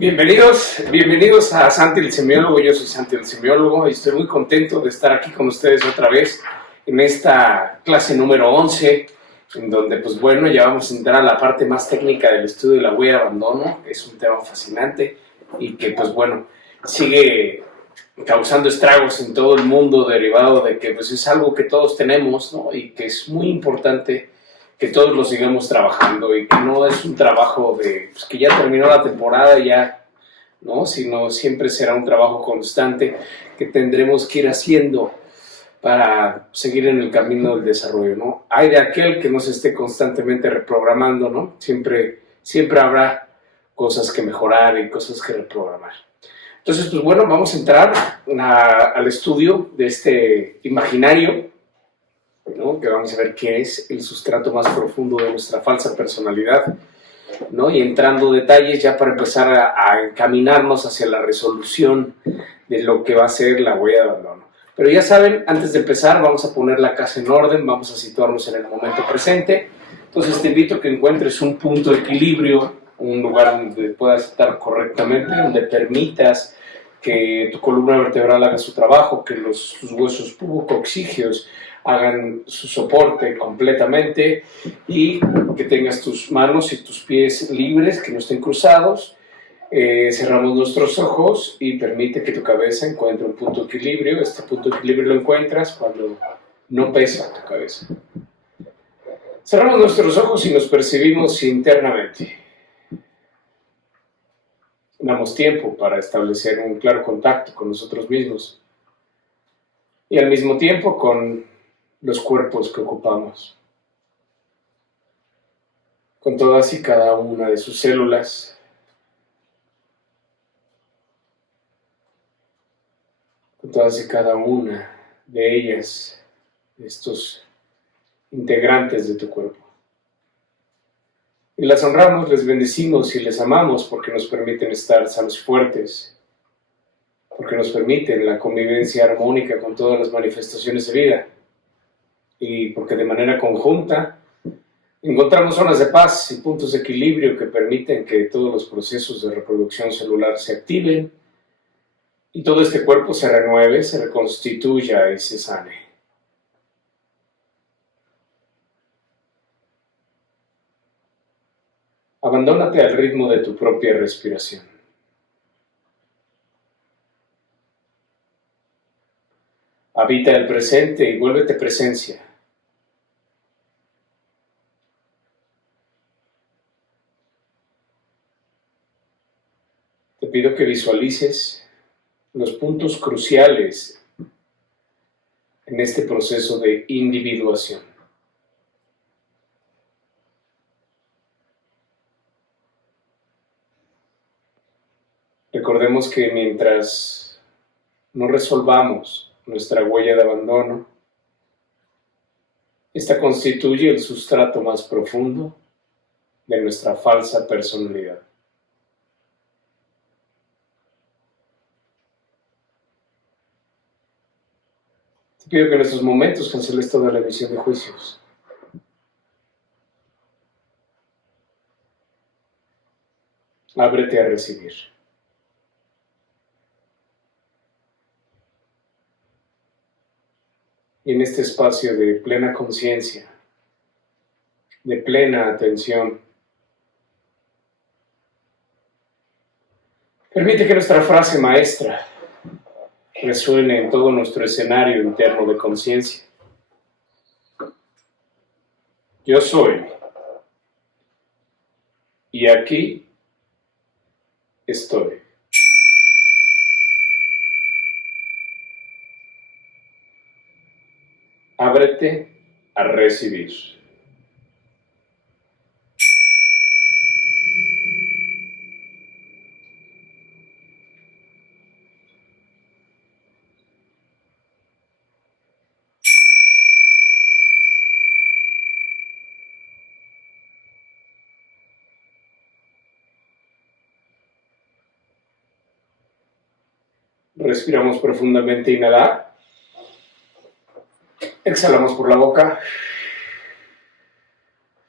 Bienvenidos a Santi el Semiólogo. Yo soy Santi el Semiólogo y estoy muy contento de estar aquí con ustedes otra vez en esta clase número 11, en donde, pues bueno, ya vamos a entrar a la parte más técnica del estudio de la huella de abandono. Es un tema fascinante y que, pues bueno, sigue causando estragos en todo el mundo, derivado de que pues es algo que todos tenemos, ¿no? Y que es muy importante que todos lo sigamos trabajando y que no es un trabajo de pues, que ya terminó la temporada ya, ¿no? Sino siempre será un trabajo constante que tendremos que ir haciendo para seguir en el camino del desarrollo, ¿no? Hay de aquel que nos esté constantemente reprogramando, ¿no? Siempre habrá cosas que mejorar y cosas que reprogramar. Entonces, pues bueno, vamos a entrar al estudio de este imaginario, ¿no? Que vamos a ver qué es el sustrato más profundo de nuestra falsa personalidad, ¿no? Y entrando detalles ya para empezar a encaminarnos hacia la resolución de lo que va a ser la huella de abandono. Pero ya saben, antes de empezar vamos a poner la casa en orden, vamos a situarnos en el momento presente. Entonces te invito a que encuentres un punto de equilibrio, un lugar donde puedas estar correctamente, donde permitas que tu columna vertebral haga su trabajo, que sus huesos pubococcígeos hagan su soporte completamente y que tengas tus manos y tus pies libres, que no estén cruzados. Cerramos nuestros ojos y permite que tu cabeza encuentre un punto de equilibrio. Este punto de equilibrio lo encuentras cuando no pesa tu cabeza. Cerramos nuestros ojos y nos percibimos internamente. Damos tiempo para establecer un claro contacto con nosotros mismos y al mismo tiempo con los cuerpos que ocupamos, con todas y cada una de sus células, con todas y cada una de ellas, de estos integrantes de tu cuerpo. Y las honramos, les bendecimos y les amamos porque nos permiten estar sanos y fuertes, porque nos permiten la convivencia armónica con todas las manifestaciones de vida y porque de manera conjunta encontramos zonas de paz y puntos de equilibrio que permiten que todos los procesos de reproducción celular se activen y todo este cuerpo se renueve, se reconstituya y se sane. Abandónate al ritmo de tu propia respiración. Habita el presente y vuélvete presencia. Te pido que visualices los puntos cruciales en este proceso de individuación. Recordemos que mientras no resolvamos nuestra huella de abandono, esta constituye el sustrato más profundo de nuestra falsa personalidad. Te pido que en estos momentos canceles toda la emisión de juicios. Ábrete a recibir. Y en este espacio de plena conciencia, de plena atención, permite que nuestra frase maestra resuene en todo nuestro escenario interno de conciencia. Yo soy, y aquí estoy. Ábrete a recibir. Respiramos profundamente, inhalar. Exhalamos por la boca.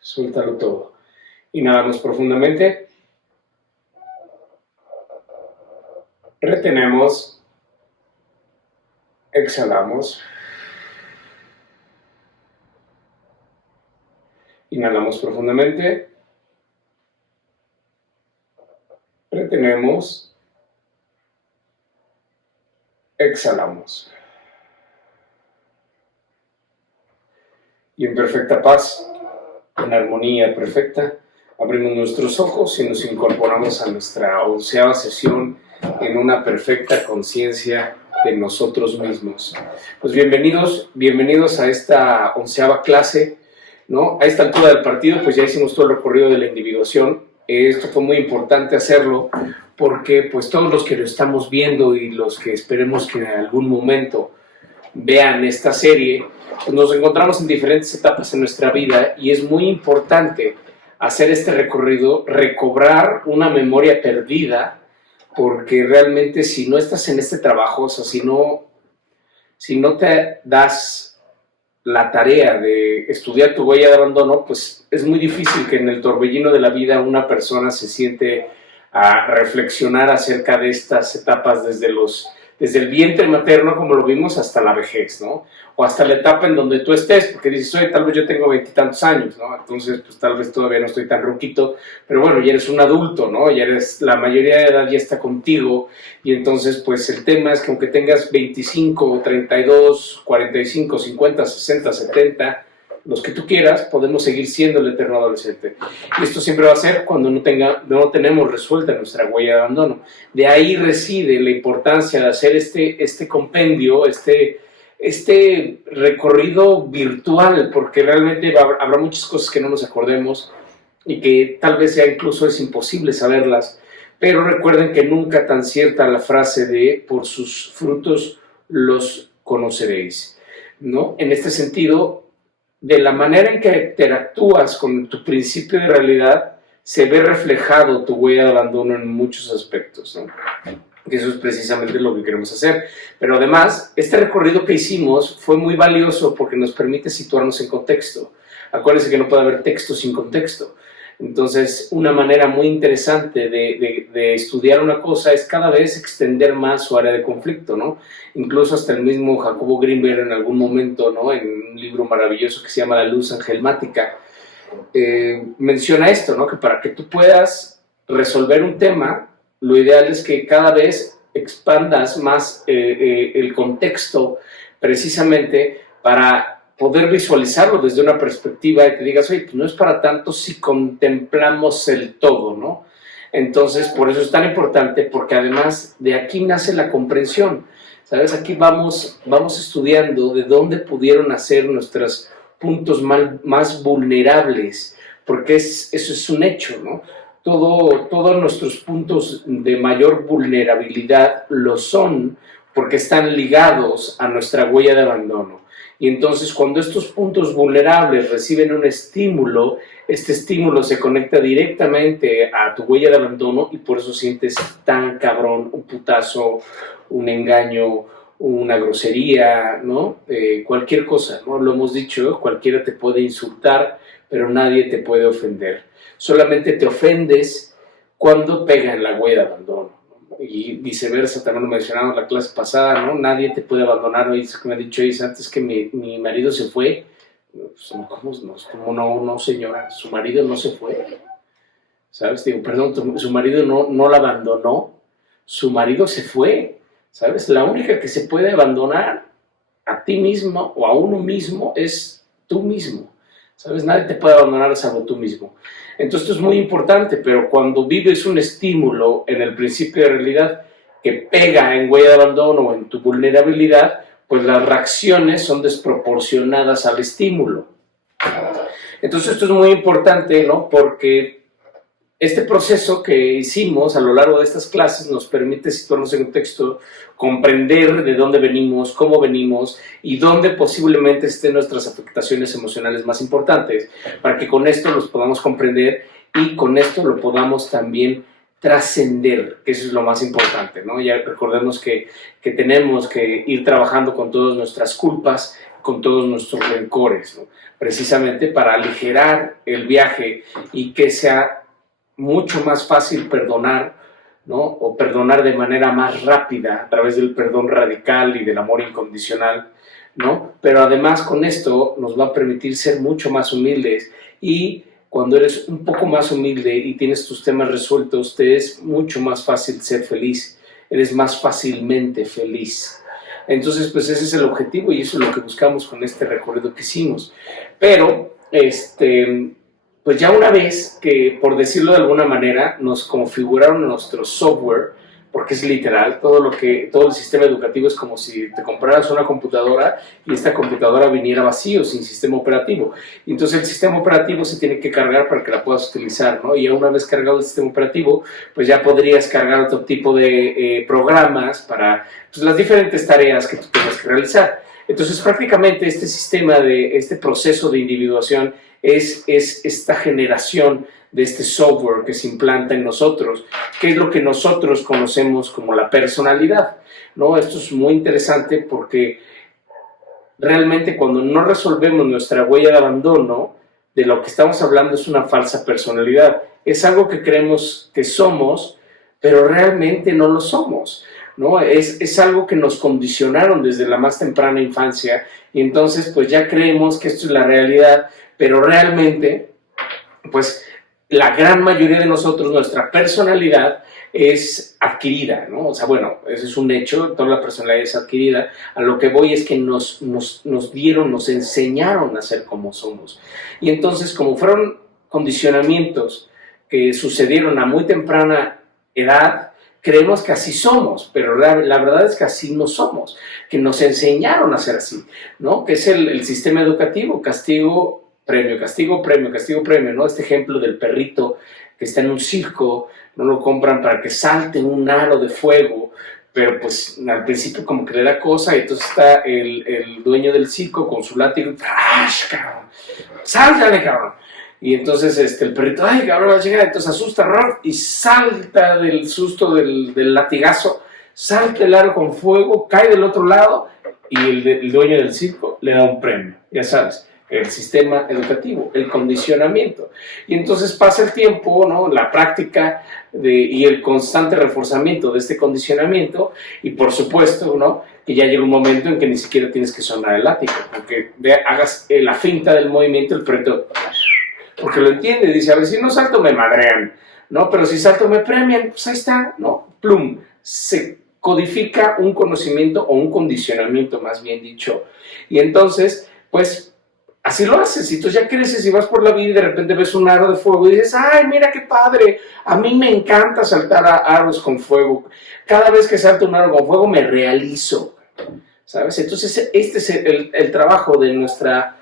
Suéltalo todo. Inhalamos profundamente. Retenemos, exhalamos, inhalamos profundamente, retenemos, exhalamos. Y en perfecta paz, en armonía perfecta, abrimos nuestros ojos y nos incorporamos a nuestra 11ª sesión en una perfecta conciencia de nosotros mismos. Pues bienvenidos a esta 11ª clase, ¿no? A esta altura del partido, pues ya hicimos todo el recorrido de la individuación. Esto fue muy importante hacerlo porque pues todos los que lo estamos viendo y los que esperemos que en algún momento vean esta serie, pues nos encontramos en diferentes etapas en nuestra vida y es muy importante hacer este recorrido, recobrar una memoria perdida, porque realmente si no estás en este trabajo, o sea, si no te das la tarea de estudiar tu huella de abandono, pues es muy difícil que en el torbellino de la vida una persona se siente a reflexionar acerca de estas etapas desde el vientre materno, como lo vimos, hasta la vejez, ¿no? O hasta la etapa en donde tú estés, porque dices, oye, tal vez yo tengo 20 y tantos años, ¿no? Entonces, pues tal vez todavía no estoy tan ruquito, pero bueno, ya eres un adulto, ¿no? La mayoría de edad ya está contigo, y entonces, pues el tema es que aunque tengas 25, 32, 45, 50, 60, 70, los que tú quieras, podemos seguir siendo el eterno adolescente. Y esto siempre va a ser cuando no tenemos resuelta nuestra huella de abandono. De ahí reside la importancia de hacer este compendio, este recorrido virtual, porque realmente habrá muchas cosas que no nos acordemos y que tal vez ya incluso es imposible saberlas. Pero recuerden que nunca tan cierta la frase de por sus frutos los conoceréis, ¿no? En este sentido, de la manera en que interactúas con tu principio de realidad, se ve reflejado tu huella de abandono en muchos aspectos, ¿no? Que eso es precisamente lo que queremos hacer. Pero además, este recorrido que hicimos fue muy valioso porque nos permite situarnos en contexto. Acuérdense que no puede haber texto sin contexto. Entonces, una manera muy interesante de estudiar una cosa es cada vez extender más su área de conflicto, ¿no? Incluso hasta el mismo Jacobo Greenberg en algún momento, ¿no? En un libro maravilloso que se llama La luz angelmática, menciona esto, ¿no? Que para que tú puedas resolver un tema, lo ideal es que cada vez expandas más el contexto precisamente para poder visualizarlo desde una perspectiva y te digas, oye, pues no es para tanto si contemplamos el todo, ¿no? Entonces, por eso es tan importante, porque además de aquí nace la comprensión, ¿sabes? Aquí vamos estudiando de dónde pudieron nacer nuestros puntos más vulnerables, porque eso es un hecho, ¿no? Todos nuestros puntos de mayor vulnerabilidad lo son porque están ligados a nuestra huella de abandono. Y entonces cuando estos puntos vulnerables reciben un estímulo, este estímulo se conecta directamente a tu huella de abandono y por eso sientes tan cabrón un putazo, un engaño, una grosería, ¿no? Cualquier cosa, ¿no? Lo hemos dicho, cualquiera te puede insultar, pero nadie te puede ofender. Solamente te ofendes cuando pega en la huella de abandono. Y viceversa, también lo mencionamos en la clase pasada, ¿no? Nadie te puede abandonar. Oye, me ha dicho antes que mi marido se fue. Pues, ¿cómo no, señora? Su marido no se fue. ¿Sabes? Digo, perdón, su marido no la abandonó. Su marido se fue. ¿Sabes? La única que se puede abandonar a ti mismo o a uno mismo es tú mismo. ¿Sabes? Nadie te puede abandonar salvo tú mismo. Entonces esto es muy importante, pero cuando vives un estímulo en el principio de realidad que pega en huella de abandono o en tu vulnerabilidad, pues las reacciones son desproporcionadas al estímulo. Entonces esto es muy importante, ¿no? Porque este proceso que hicimos a lo largo de estas clases nos permite situarnos en un contexto, comprender de dónde venimos, cómo venimos y dónde posiblemente estén nuestras afectaciones emocionales más importantes, para que con esto los podamos comprender y con esto lo podamos también trascender, que eso es lo más importante, ¿no? Ya recordemos que tenemos que ir trabajando con todas nuestras culpas, con todos nuestros rencores, ¿no? Precisamente para aligerar el viaje y que sea mucho más fácil perdonar ¿no? O perdonar de manera más rápida a través del perdón radical y del amor incondicional, ¿no? Pero además con esto nos va a permitir ser mucho más humildes, y cuando eres un poco más humilde y tienes tus temas resueltos, te es mucho más fácil ser feliz, eres más fácilmente feliz. Entonces, pues ese es el objetivo y eso es lo que buscamos con este recorrido que hicimos. Pero, pues ya una vez que, por decirlo de alguna manera, nos configuraron nuestro software, porque es literal, todo el sistema educativo es como si te compraras una computadora y esta computadora viniera vacío, sin sistema operativo. Y entonces el sistema operativo se tiene que cargar para que la puedas utilizar, ¿no? Y ya una vez cargado el sistema operativo, pues ya podrías cargar otro tipo de programas para pues, las diferentes tareas que tú tengas que realizar. Entonces prácticamente este sistema, este proceso de individuación es esta generación de este software que se implanta en nosotros, que es lo que nosotros conocemos como la personalidad, ¿no? Esto es muy interesante porque realmente cuando no resolvemos nuestra huella de abandono, de lo que estamos hablando es una falsa personalidad. Es algo que creemos que somos, pero realmente no lo somos, ¿no? Es algo que nos condicionaron desde la más temprana infancia y entonces pues ya creemos que esto es la realidad, pero realmente pues la gran mayoría de nosotros, nuestra personalidad es adquirida, ¿no? O sea, bueno, ese es un hecho, toda la personalidad es adquirida. A lo que voy es que nos enseñaron a ser como somos. Y entonces, como fueron condicionamientos que sucedieron a muy temprana edad, creemos que así somos, pero la verdad es que así no somos, que nos enseñaron a ser así, ¿no? Que es el sistema educativo, castigo, premio, castigo, premio, castigo, premio, ¿no? Este ejemplo del perrito que está en un circo, no lo compran para que salte un aro de fuego, pero pues al principio como que le da cosa, y entonces está el dueño del circo con su látigo, ¡trash, cabrón! ¡Sáltale, cabrón! Y entonces el perrito, ¡ay, cabrón, va a llegar! Entonces asusta, y salta del susto del latigazo, salta el aro con fuego, cae del otro lado, y el dueño del circo le da un premio, ya sabes. El sistema educativo, el condicionamiento. Y entonces pasa el tiempo, ¿no? La práctica y el constante reforzamiento de este condicionamiento, y por supuesto, ¿no? Que ya llega un momento en que ni siquiera tienes que sonar el látigo, porque hagas la finta del movimiento, el perrito, porque lo entiende, dice, a ver, si no salto me madrean, ¿no? Pero si salto me premian, pues ahí está, ¿no? Plum, se codifica un conocimiento o un condicionamiento, más bien dicho, y entonces, pues, así lo haces, y tú ya creces y vas por la vida y de repente ves un aro de fuego y dices, ¡ay, mira qué padre! A mí me encanta saltar a aros con fuego. Cada vez que salto un aro con fuego me realizo, ¿sabes? Entonces este es el trabajo de nuestra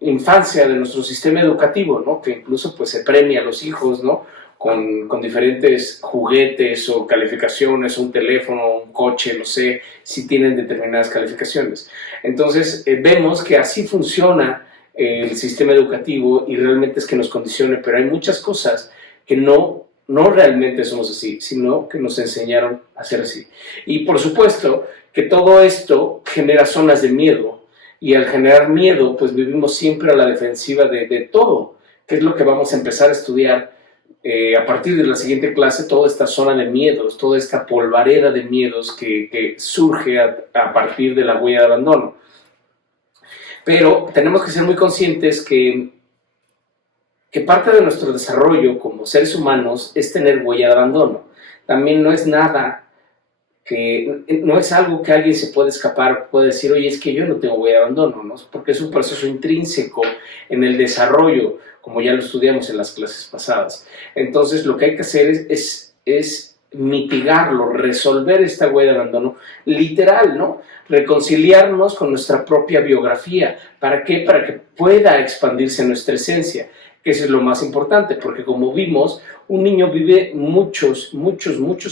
infancia, de nuestro sistema educativo, ¿no? Que incluso pues se premia a los hijos, ¿no? Con diferentes juguetes o calificaciones, un teléfono, un coche, no sé, si tienen determinadas calificaciones. Entonces, vemos que así funciona el sistema educativo y realmente es que nos condiciona, pero hay muchas cosas que no realmente somos así, sino que nos enseñaron a ser así. Y por supuesto que todo esto genera zonas de miedo, y al generar miedo, pues vivimos siempre a la defensiva de todo, que es lo que vamos a empezar a estudiar a partir de la siguiente clase, toda esta zona de miedos, toda esta polvareda de miedos que surge a partir de la huella de abandono. Pero tenemos que ser muy conscientes que parte de nuestro desarrollo como seres humanos es tener huella de abandono. También no es algo que alguien se puede escapar, puede decir, oye, es que yo no tengo huella de abandono, ¿no? Porque es un proceso intrínseco en el desarrollo, como ya lo estudiamos en las clases pasadas. Entonces, lo que hay que hacer es mitigarlo, resolver esta huella de abandono, literal, ¿no? Reconciliarnos con nuestra propia biografía. ¿Para qué? Para que pueda expandirse nuestra esencia, que eso es lo más importante, porque como vimos, un niño vive muchos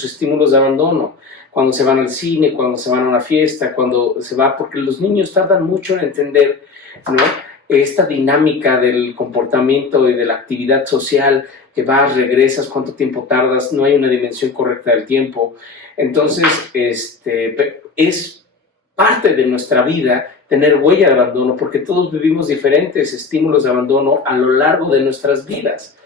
estímulos de abandono. Cuando se van al cine, cuando se van a una fiesta, cuando se va, porque los niños tardan mucho en entender, ¿no? Esta dinámica del comportamiento y de la actividad social, que vas, regresas, cuánto tiempo tardas, no hay una dimensión correcta del tiempo. Entonces, es parte de nuestra vida tener huella de abandono, porque todos vivimos diferentes estímulos de abandono a lo largo de nuestras vidas.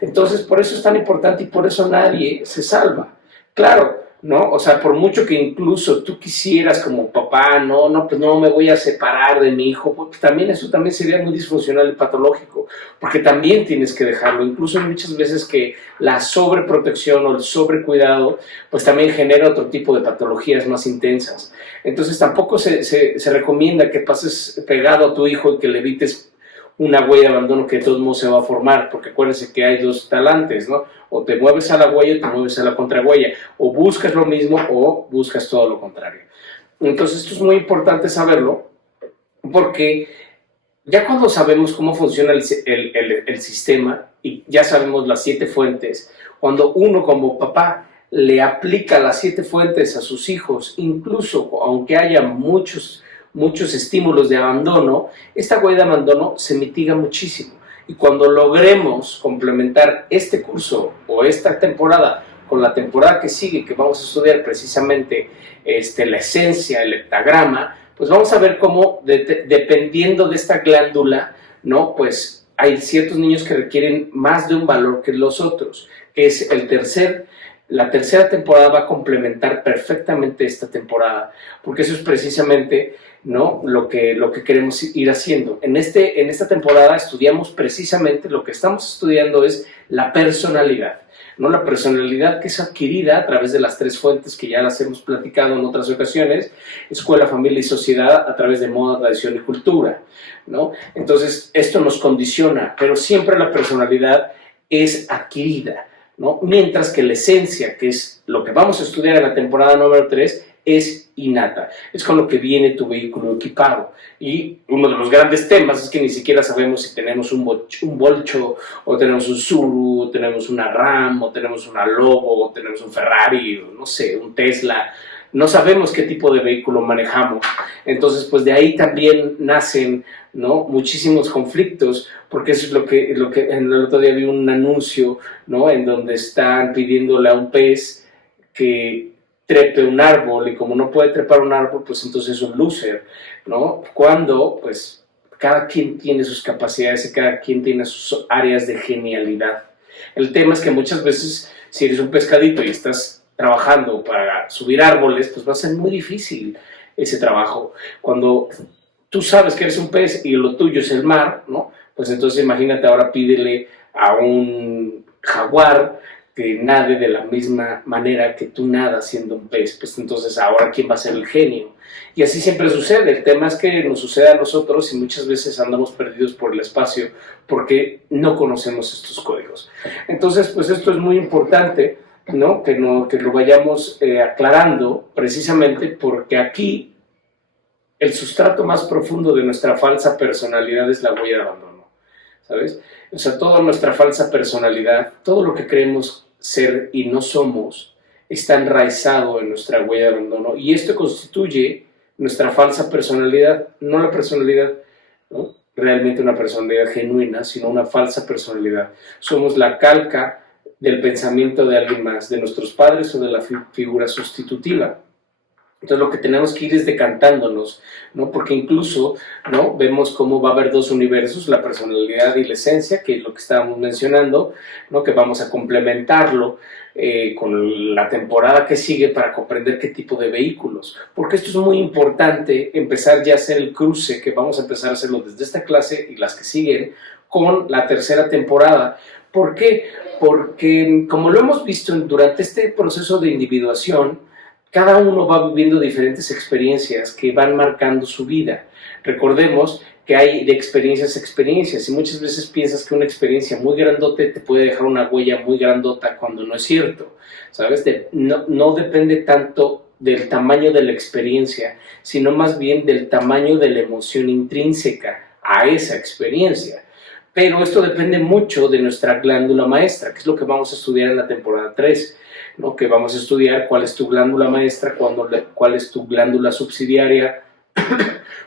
Entonces, por eso es tan importante y por eso nadie se salva. Claro, ¿no? O sea, por mucho que incluso tú quisieras como papá, pues no me voy a separar de mi hijo, pues también eso también sería muy disfuncional y patológico, porque también tienes que dejarlo. Incluso muchas veces que la sobreprotección o el sobrecuidado, pues también genera otro tipo de patologías más intensas. Entonces tampoco se recomienda que pases pegado a tu hijo y que le evites una huella de abandono que de todos modos se va a formar, porque acuérdense que hay dos talantes, ¿no? O te mueves a la huella o te mueves a la contrahuella, o buscas lo mismo o buscas todo lo contrario. Entonces esto es muy importante saberlo, porque ya cuando sabemos cómo funciona el sistema y ya sabemos las 7 fuentes, cuando uno como papá le aplica las 7 fuentes a sus hijos, incluso aunque haya muchos estímulos de abandono, esta huella de abandono se mitiga muchísimo. Y cuando logremos complementar este curso o esta temporada con la temporada que sigue, que vamos a estudiar precisamente la esencia, el heptagrama, pues vamos a ver cómo dependiendo de esta glándula, ¿no? Pues hay ciertos niños que requieren más de un valor que los otros, que es la tercera temporada va a complementar perfectamente esta temporada, porque eso es precisamente, ¿no? lo que queremos ir haciendo. En esta temporada estudiamos precisamente, lo que estamos estudiando es la personalidad, ¿no? La personalidad que es adquirida a través de las 3 fuentes que ya las hemos platicado en otras ocasiones: escuela, familia y sociedad, a través de moda, tradición y cultura, ¿no? Entonces esto nos condiciona, pero siempre la personalidad es adquirida, ¿no? Mientras que la esencia, que es lo que vamos a estudiar en la temporada número 3, es innata, es con lo que viene tu vehículo equipado. Y uno de los grandes temas es que ni siquiera sabemos si tenemos un Bolcho, o tenemos un Tsuru, o tenemos una Ram, o tenemos una Lobo, o tenemos un Ferrari, o no sé, un Tesla. No sabemos qué tipo de vehículo manejamos. Entonces, pues de ahí también nacen, ¿no? muchísimos conflictos, porque eso es lo que en el otro día vi un anuncio, ¿no? En donde están pidiéndole a un pez que trepe un árbol, y como no puede trepar un árbol, pues entonces es un loser, ¿no? Cuando, pues, cada quien tiene sus capacidades y cada quien tiene sus áreas de genialidad. El tema es que muchas veces, si eres un pescadito y estás trabajando para subir árboles, pues va a ser muy difícil ese trabajo. Cuando tú sabes que eres un pez y lo tuyo es el mar, ¿no? Pues entonces imagínate, ahora pídele a un jaguar que nade de la misma manera que tú nadas siendo un pez, pues entonces ahora ¿quién va a ser el genio? Y así siempre sucede. El tema es que nos sucede a nosotros y muchas veces andamos perdidos por el espacio porque no conocemos estos códigos. Entonces, pues esto es muy importante, ¿no? Que lo vayamos aclarando, precisamente porque aquí el sustrato más profundo de nuestra falsa personalidad es la huella de abandono, ¿sabes? O sea, toda nuestra falsa personalidad, todo lo que creemos ser y no somos, está enraizado en nuestra huella de abandono, y esto constituye nuestra falsa personalidad, no la personalidad, ¿no? Realmente una personalidad genuina, sino una falsa personalidad. Somos la calca del pensamiento de alguien más, de nuestros padres o de la figura sustitutiva. Entonces lo que tenemos que ir es decantándonos, ¿no? Porque incluso, ¿no? Vemos cómo va a haber 2 universos, la personalidad y la esencia, que es lo que estábamos mencionando, ¿no? Que vamos a complementarlo con la temporada que sigue para comprender qué tipo de vehículos. Porque esto es muy importante, empezar ya a hacer el cruce, que vamos a empezar a hacerlo desde esta clase y las que siguen, con la tercera temporada. ¿Por qué? Porque, como lo hemos visto durante este proceso de individuación, cada uno va viviendo diferentes experiencias que van marcando su vida. Recordemos que hay de experiencias a experiencias, y muchas veces piensas que una experiencia muy grandote te puede dejar una huella muy grandota, cuando no es cierto, ¿sabes? No depende tanto del tamaño de la experiencia, sino más bien del tamaño de la emoción intrínseca a esa experiencia. Pero esto depende mucho de nuestra glándula maestra, que es lo que vamos a estudiar en la temporada 3. ¿No? Que vamos a estudiar cuál es tu glándula maestra, cuál es tu glándula subsidiaria,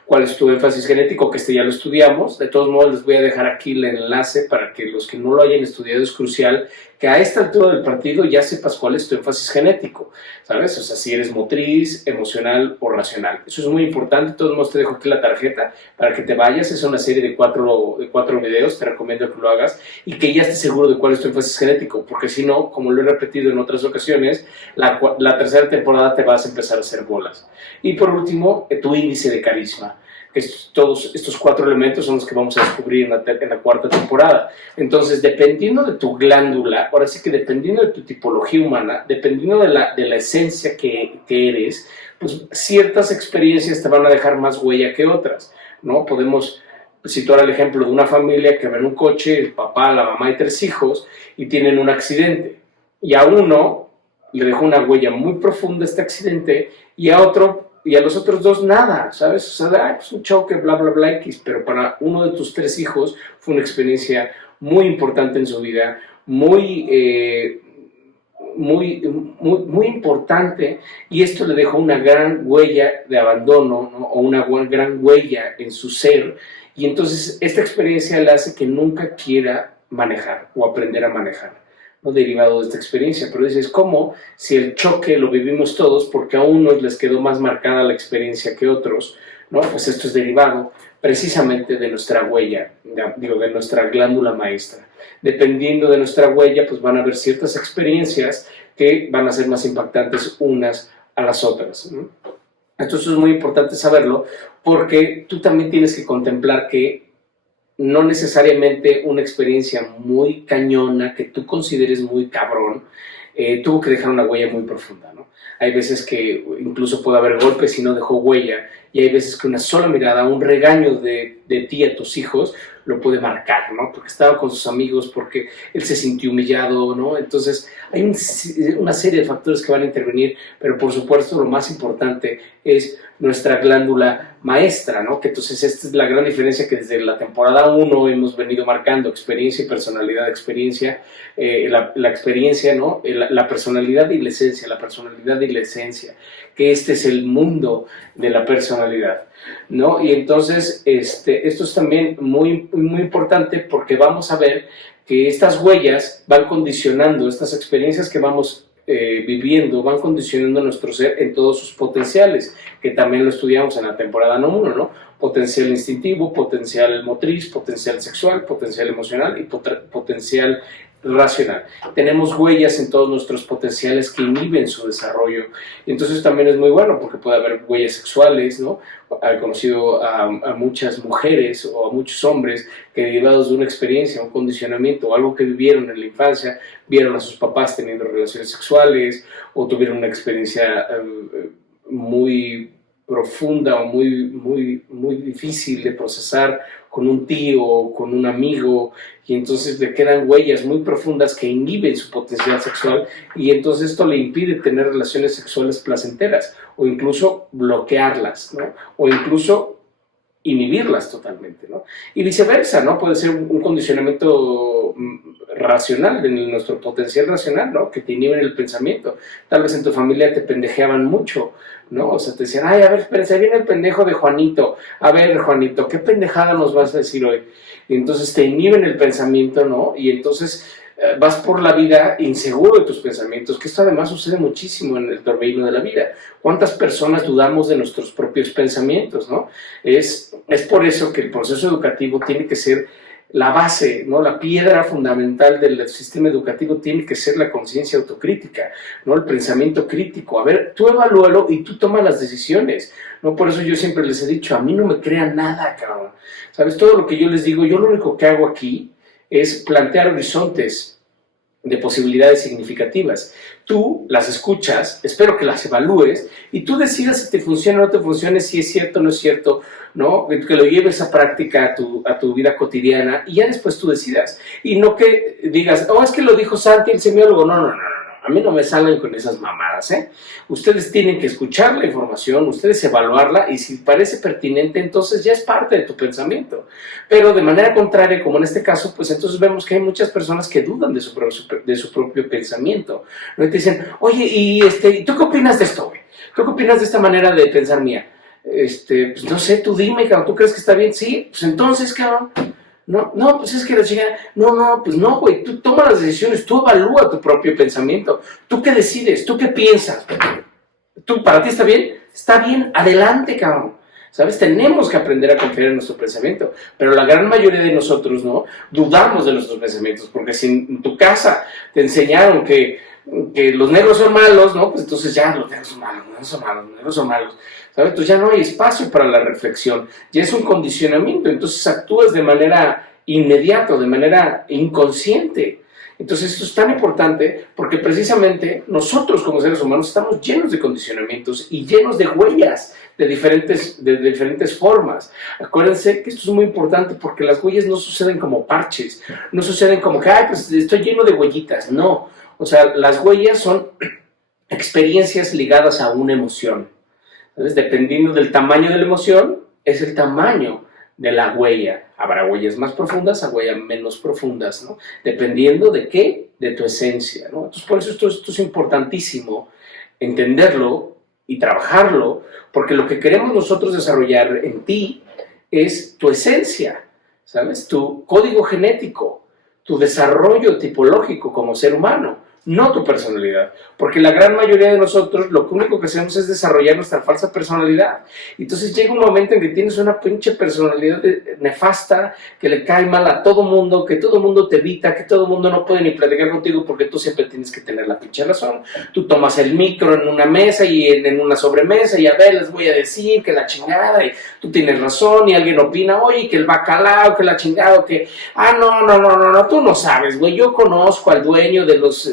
cuál es tu énfasis genético, que ya lo estudiamos. De todos modos, les voy a dejar aquí el enlace para que los que no lo hayan estudiado, es crucial que a esta altura del partido ya sepas cuál es tu énfasis genético, ¿sabes? O sea, si eres motriz, emocional o racional. Eso es muy importante. De todos modos, te dejo aquí la tarjeta para que te vayas. Es una serie de cuatro videos, te recomiendo que lo hagas y que ya estés seguro de cuál es tu énfasis genético, porque si no, como lo he repetido en otras ocasiones, la tercera temporada te vas a empezar a hacer bolas. Y por último, tu índice de carisma. Todos estos 4 elementos son los que vamos a descubrir en la cuarta temporada. Entonces, dependiendo de tu glándula, ahora sí que dependiendo de tu tipología humana, dependiendo de la esencia que eres, pues ciertas experiencias te van a dejar más huella que otras, ¿no? Podemos situar el ejemplo de una familia que va en un coche, el papá, la mamá y 3 hijos, y tienen un accidente. Y a uno le dejó una huella muy profunda este accidente, y a los otros 2 nada, ¿sabes? O sea, pues un choque, bla, bla, bla, X, pero para uno de tus 3 hijos fue una experiencia muy importante en su vida, muy importante, y esto le dejó una gran huella de abandono, ¿no? O una gran huella en su ser, y entonces esta experiencia le hace que nunca quiera manejar o aprender a manejar, ¿no? Derivado de esta experiencia. Pero dices, ¿cómo? Si el choque lo vivimos todos, porque a unos les quedó más marcada la experiencia que otros, ¿no? Pues esto es derivado precisamente de nuestra huella, de nuestra glándula maestra. Dependiendo de nuestra huella, pues van a haber ciertas experiencias que van a ser más impactantes unas a las otras, ¿no? Entonces es muy importante saberlo, porque tú también tienes que contemplar que no necesariamente una experiencia muy cañona que tú consideres muy cabrón tuvo que dejar una huella muy profunda, ¿no? Hay veces que incluso puede haber golpes y no dejó huella, y hay veces que una sola mirada, un regaño de ti a tus hijos lo puede marcar, ¿no? Porque estaba con sus amigos, porque él se sintió humillado, ¿no? Entonces hay una serie de factores que van a intervenir, pero por supuesto lo más importante es nuestra glándula maestra, ¿no? Que entonces esta es la gran diferencia que desde la temporada 1 hemos venido marcando: experiencia y personalidad. Experiencia, la experiencia, ¿no? La personalidad y la esencia, la personalidad y la esencia, que este es el mundo de la personalidad, ¿no? Y entonces esto es también muy, muy importante, porque vamos a ver que estas huellas van condicionando, estas experiencias que vamos viviendo, van condicionando nuestro ser en todos sus potenciales, que también lo estudiamos en la temporada 1, ¿no? Potencial instintivo, potencial motriz, potencial sexual, potencial emocional y potencial racional. Tenemos huellas en todos nuestros potenciales que inhiben su desarrollo. Entonces también es muy bueno, porque puede haber huellas sexuales, ¿no? He conocido a muchas mujeres o a muchos hombres que, derivados de una experiencia, un condicionamiento o algo que vivieron en la infancia, vieron a sus papás teniendo relaciones sexuales, o tuvieron una experiencia muy profunda o muy difícil de procesar con un tío o con un amigo, y entonces le quedan huellas muy profundas que inhiben su potencial sexual, y entonces esto le impide tener relaciones sexuales placenteras, o incluso bloquearlas, ¿no? O incluso inhibirlas totalmente, ¿no? Y viceversa, ¿no? Puede ser un condicionamiento racional, de nuestro potencial racional, ¿no? Que te inhiben el pensamiento. Tal vez en tu familia te pendejeaban mucho, ¿no? O sea, te decían, ay, a ver, espérense, viene el pendejo de Juanito. A ver, Juanito, ¿qué pendejada nos vas a decir hoy? Y entonces te inhiben el pensamiento, ¿no? Y entonces vas por la vida inseguro de tus pensamientos, que esto además sucede muchísimo en el torbellino de la vida. ¿Cuántas personas dudamos de nuestros propios pensamientos, no? Es por eso que el proceso educativo tiene que ser la base, ¿no? La piedra fundamental del sistema educativo tiene que ser la conciencia autocrítica, ¿no? El pensamiento crítico. A ver, tú evalúalo y tú tomas las decisiones, ¿no? Por eso yo siempre les he dicho, a mí no me crean nada, cabrón. ¿Sabes? Todo lo que yo les digo, yo lo único que hago aquí es plantear horizontes de posibilidades significativas. Tú las escuchas, espero que las evalúes, y tú decidas si te funciona o no te funciona, si es cierto o no es cierto, ¿no? Que lo lleves a práctica a tu vida cotidiana, y ya después tú decidas. Y no que digas, oh, es que lo dijo Santi, el semiólogo. No. A mí no me salen con esas mamadas, ¿eh? Ustedes tienen que escuchar la información, ustedes evaluarla, y si parece pertinente, entonces ya es parte de tu pensamiento. Pero de manera contraria, como en este caso, pues entonces vemos que hay muchas personas que dudan de su propio pensamiento, ¿no? Y te dicen, oye, ¿y tú qué opinas de esto, güey? ¿Tú qué opinas de esta manera de pensar mía? Pues no sé, tú dime, cabrón, ¿tú crees que está bien? Sí, pues entonces, cabrón, No, pues es que la chingada, pues no, güey, tú toma las decisiones, tú evalúa tu propio pensamiento, tú qué decides, tú qué piensas, tú, para ti está bien, adelante, cabrón. ¿Sabes? Tenemos que aprender a confiar en nuestro pensamiento, pero la gran mayoría de nosotros, ¿no? Dudamos de nuestros pensamientos, porque si en tu casa te enseñaron que los negros son malos, ¿no? Pues entonces ya los negros son malos, los negros son malos, ¿sabes? Entonces ya no hay espacio para la reflexión, ya es un condicionamiento, entonces actúas de manera inmediata, de manera inconsciente. Entonces esto es tan importante porque precisamente nosotros como seres humanos estamos llenos de condicionamientos y llenos de huellas de diferentes formas. Acuérdense que esto es muy importante porque las huellas no suceden como parches, no suceden como que, ay, pues estoy lleno de huellitas, no. O sea, las huellas son experiencias ligadas a una emoción. Entonces, dependiendo del tamaño de la emoción, es el tamaño de la huella. Habrá huellas más profundas, habrá huellas menos profundas, ¿no? Dependiendo de qué, de tu esencia, ¿no? Entonces, por eso esto es importantísimo, entenderlo y trabajarlo, porque lo que queremos nosotros desarrollar en ti es tu esencia, ¿sabes? Tu código genético, tu desarrollo tipológico como ser humano, no tu personalidad, porque la gran mayoría de nosotros lo único que hacemos es desarrollar nuestra falsa personalidad. Entonces llega un momento en que tienes una pinche personalidad nefasta, que le cae mal a todo mundo, que todo mundo te evita, que todo mundo no puede ni platicar contigo porque tú siempre tienes que tener la pinche razón. Tú tomas el micro en una mesa y en una sobremesa y a ver, les voy a decir que la chingada y tú tienes razón y alguien opina, oye, que el bacalao, que la chingada, que, no, tú no sabes, güey, yo conozco al dueño de los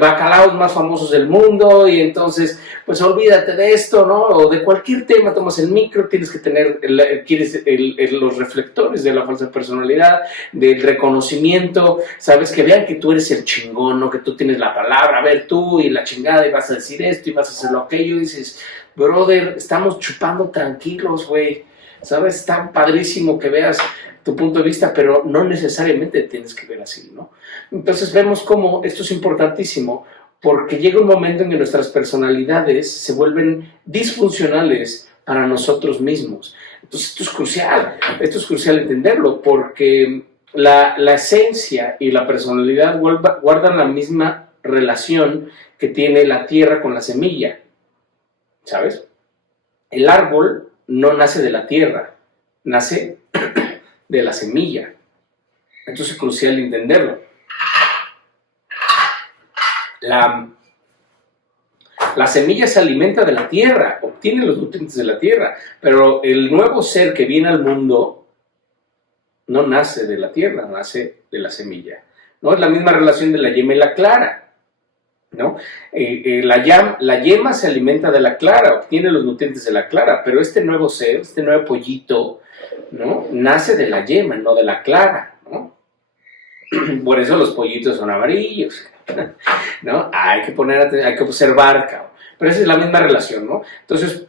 bacalaos más famosos del mundo y entonces pues olvídate de esto, ¿no? O de cualquier tema, tomas el micro, tienes que tener los reflectores de la falsa personalidad, del reconocimiento, sabes, que vean que tú eres el chingón, ¿no? Que tú tienes la palabra, a ver tú y la chingada y vas a decir esto y vas a hacer lo aquello y dices, brother, estamos chupando tranquilos, güey, ¿sabes? Está padrísimo que veas tu punto de vista, pero no necesariamente tienes que ver así, ¿no? Entonces vemos cómo esto es importantísimo porque llega un momento en que nuestras personalidades se vuelven disfuncionales para nosotros mismos. Entonces esto es crucial entenderlo porque la esencia y la personalidad guardan la misma relación que tiene la tierra con la semilla, ¿sabes? El árbol no nace de la tierra, nace de la semilla. Entonces es crucial entenderlo. La semilla se alimenta de la tierra, obtiene los nutrientes de la tierra, pero el nuevo ser que viene al mundo no nace de la tierra, nace de la semilla. ¿No? Es la misma relación de la yema y la clara, ¿no? La yema se alimenta de la clara, obtiene los nutrientes de la clara, pero este nuevo ser, este nuevo pollito, ¿no? Nace de la yema, no de la clara, ¿no? Por eso los pollitos son amarillos, ¿no? Hay que observar, cabrón. Pero esa es la misma relación, ¿no? Entonces,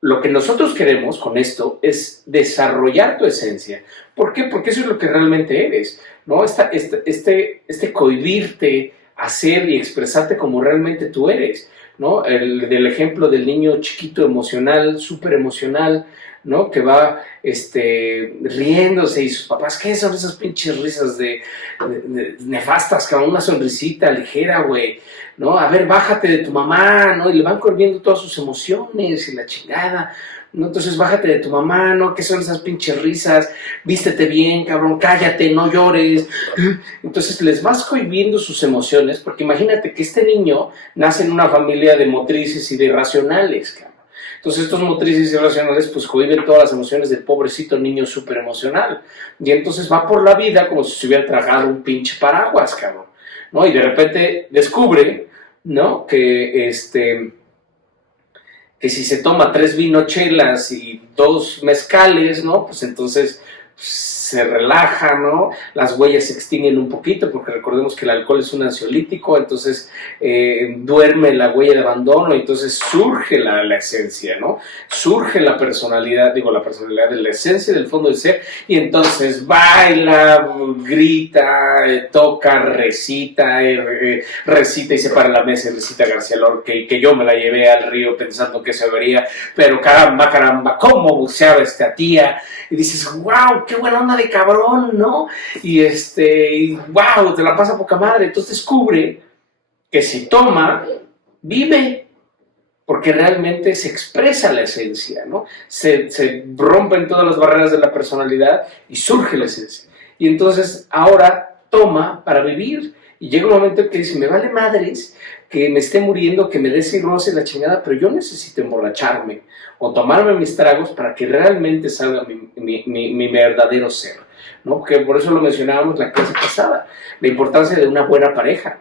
lo que nosotros queremos con esto es desarrollar tu esencia. ¿Por qué? Porque eso es lo que realmente eres, ¿no? Este cohibirte a ser y expresarte como realmente tú eres, ¿no? Del ejemplo del niño chiquito emocional, súper emocional, ¿no? Que va riéndose y sus papás, ¿qué son esas pinches risas nefastas, cabrón? Una sonrisita ligera, güey, ¿no? A ver, bájate de tu mamá, ¿no? Y le van corriendo todas sus emociones y la chingada, ¿no? Entonces, bájate de tu mamá, ¿no? ¿Qué son esas pinches risas? Vístete bien, cabrón, cállate, no llores. Entonces, les vas cohibiendo sus emociones, porque imagínate que este niño nace en una familia de motrices y de irracionales, cabrón. Entonces estos motrices irracionales pues cohiben todas las emociones del pobrecito niño súper emocional. Y entonces va por la vida como si se hubiera tragado un pinche paraguas, cabrón, ¿no? Y de repente descubre, ¿no? Que si se toma 3 vinochelas y 2 mezcales, ¿no? Pues entonces se relaja, ¿no? Las huellas se extinguen un poquito, porque recordemos que el alcohol es un ansiolítico, entonces duerme la huella de abandono, y entonces surge la esencia, ¿no? Surge la personalidad de la esencia del fondo del ser, y entonces baila, grita, toca, recita y se para en la mesa y recita García Lorca, que yo me la llevé al río pensando que se vería, pero caramba, cómo buceaba esta tía, y dices, wow, qué buena onda de cabrón, ¿no? Y wow, te la pasa poca madre. Entonces descubre que si toma, vive, porque realmente se expresa la esencia, ¿no? Se rompen todas las barreras de la personalidad y surge la esencia. Y entonces ahora toma para vivir, y llega un momento en que dice, me vale madres que me esté muriendo, que me dé cirrosis la chingada, pero yo necesito emborracharme o tomarme mis tragos para que realmente salga mi verdadero ser, ¿no? Que por eso lo mencionábamos la clase pasada, la importancia de una buena pareja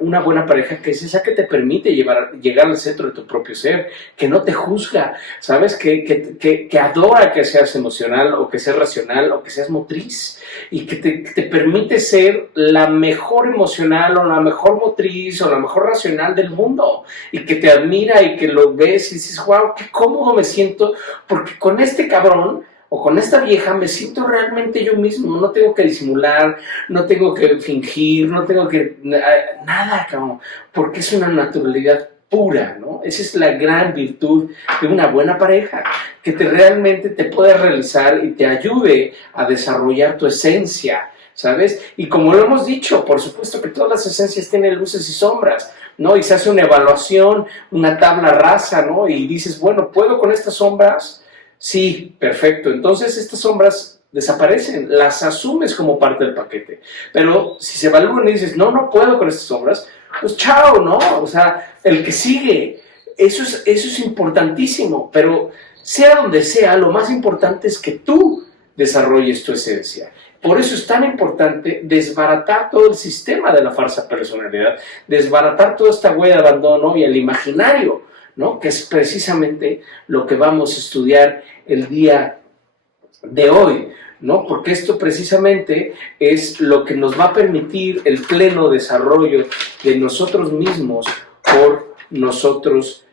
que es esa que te permite llegar al centro de tu propio ser, que no te juzga, ¿sabes? Que adora que seas emocional, o que seas racional, o que seas motriz, y que te permite ser la mejor emocional, o la mejor motriz, o la mejor racional del mundo, y que te admira y que lo ves y dices, wow, qué cómodo me siento, porque con este cabrón o con esta vieja me siento realmente yo mismo, no tengo que disimular, no tengo que fingir, no tengo que nada, cabrón, porque es una naturalidad pura, ¿no? Esa es la gran virtud de una buena pareja, que realmente te pueda realizar y te ayude a desarrollar tu esencia, ¿sabes? Y como lo hemos dicho, por supuesto que todas las esencias tienen luces y sombras, ¿no? Y se hace una evaluación, una tabla rasa, ¿no? Y dices, bueno, ¿puedo con estas sombras? Sí, perfecto. Entonces estas sombras desaparecen, las asumes como parte del paquete. Pero si se evalúan y dices, no puedo con estas sombras, pues chao, ¿no? O sea, el que sigue, eso es importantísimo, pero sea donde sea, lo más importante es que tú desarrolles tu esencia. Por eso es tan importante desbaratar todo el sistema de la falsa personalidad, desbaratar toda esta huella de abandono y el imaginario, ¿no? Que es precisamente lo que vamos a estudiar el día de hoy, ¿no? Porque esto precisamente es lo que nos va a permitir el pleno desarrollo de nosotros mismos por nosotros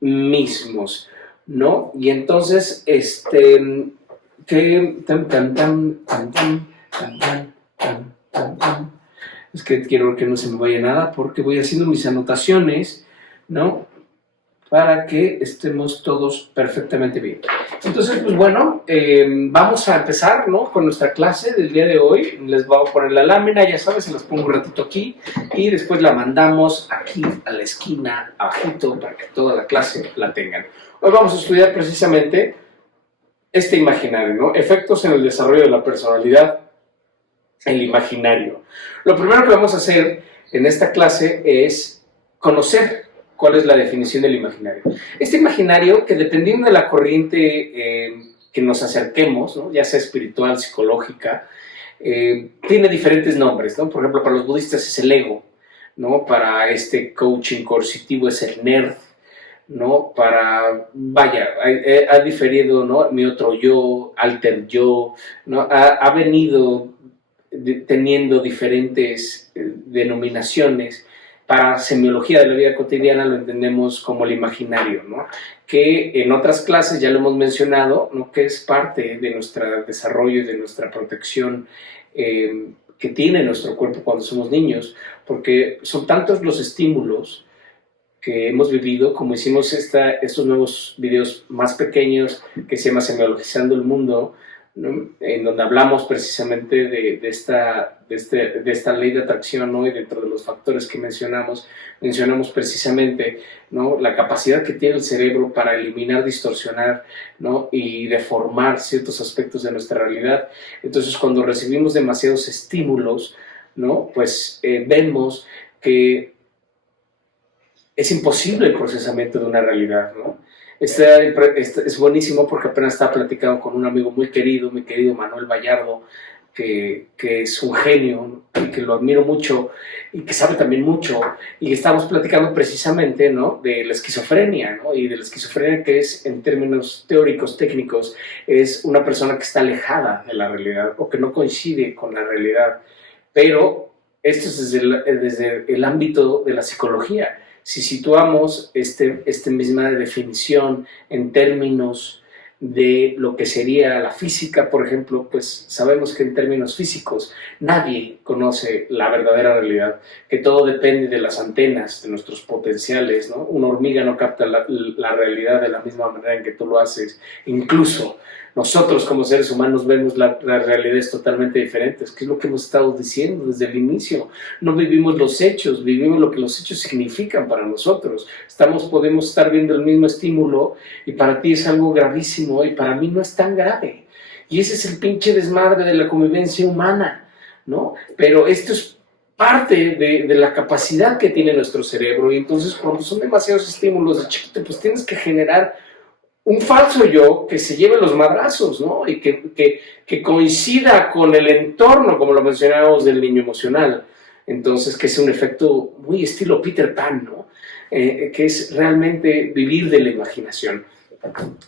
mismos, ¿no? Y entonces, es que quiero que no se me vaya nada, porque voy haciendo mis anotaciones, ¿no? Para que estemos todos perfectamente bien. Entonces, pues bueno, vamos a empezar, ¿no? Con nuestra clase del día de hoy. Les voy a poner la lámina, ya sabes, se las pongo un ratito aquí, y después la mandamos aquí a la esquina, abajito, para que toda la clase la tengan. Hoy vamos a estudiar precisamente este imaginario, ¿no? Efectos en el desarrollo de la personalidad, el imaginario. Lo primero que vamos a hacer en esta clase es conocer cuál es la definición del imaginario. Este imaginario, que dependiendo de la corriente que nos acerquemos, ¿no? Ya sea espiritual, psicológica, tiene diferentes nombres, ¿no? Por ejemplo, para los budistas es el ego, ¿no? Para este coaching coercitivo es el nerd, ¿no? Ha diferido, ¿no? Mi otro yo, alter yo, ¿no? Ha venido teniendo diferentes denominaciones. Para semiología de la vida cotidiana lo entendemos como el imaginario, ¿no? Que en otras clases ya lo hemos mencionado, ¿no? Que es parte de nuestro desarrollo y de nuestra protección que tiene nuestro cuerpo cuando somos niños, porque son tantos los estímulos que hemos vivido, como hicimos estos nuevos videos más pequeños que se llama Semiologizando el Mundo, ¿no? En donde hablamos precisamente de esta ley de atracción, ¿no? Y dentro de los factores que mencionamos precisamente, ¿no? La capacidad que tiene el cerebro para eliminar, distorsionar, ¿no? Y deformar ciertos aspectos de nuestra realidad. Entonces, cuando recibimos demasiados estímulos, ¿no? Pues vemos que es imposible el procesamiento de una realidad, ¿no? Es buenísimo porque apenas estaba platicando con un amigo muy querido, mi querido Manuel Vallardo, que es un genio y que lo admiro mucho y que sabe también mucho, y estamos platicando precisamente, ¿no?, de la esquizofrenia, ¿no?, y de la esquizofrenia, que es, en términos teóricos, técnicos, es una persona que está alejada de la realidad o que no coincide con la realidad. Pero esto es desde el ámbito de la psicología. Si situamos esta misma definición en términos de lo que sería la física, por ejemplo, pues sabemos que en términos físicos nadie conoce la verdadera realidad, que todo depende de las antenas, de nuestros potenciales, ¿no? Una hormiga no capta la realidad de la misma manera en que tú lo haces. Incluso nosotros como seres humanos vemos las realidades totalmente diferentes, que es lo que hemos estado diciendo desde el inicio. No vivimos los hechos, vivimos lo que los hechos significan para nosotros. Podemos estar viendo el mismo estímulo y para ti es algo gravísimo y para mí no es tan grave. Y ese es el pinche desmadre de la convivencia humana, ¿no? Pero esto es parte de la capacidad que tiene nuestro cerebro, y entonces cuando son demasiados estímulos de chiquito, pues tienes que generar un falso yo que se lleve los madrazos, ¿no? Y que coincida con el entorno, como lo mencionábamos, del niño emocional. Entonces, que es un efecto muy estilo Peter Pan, ¿no? Que es realmente vivir de la imaginación.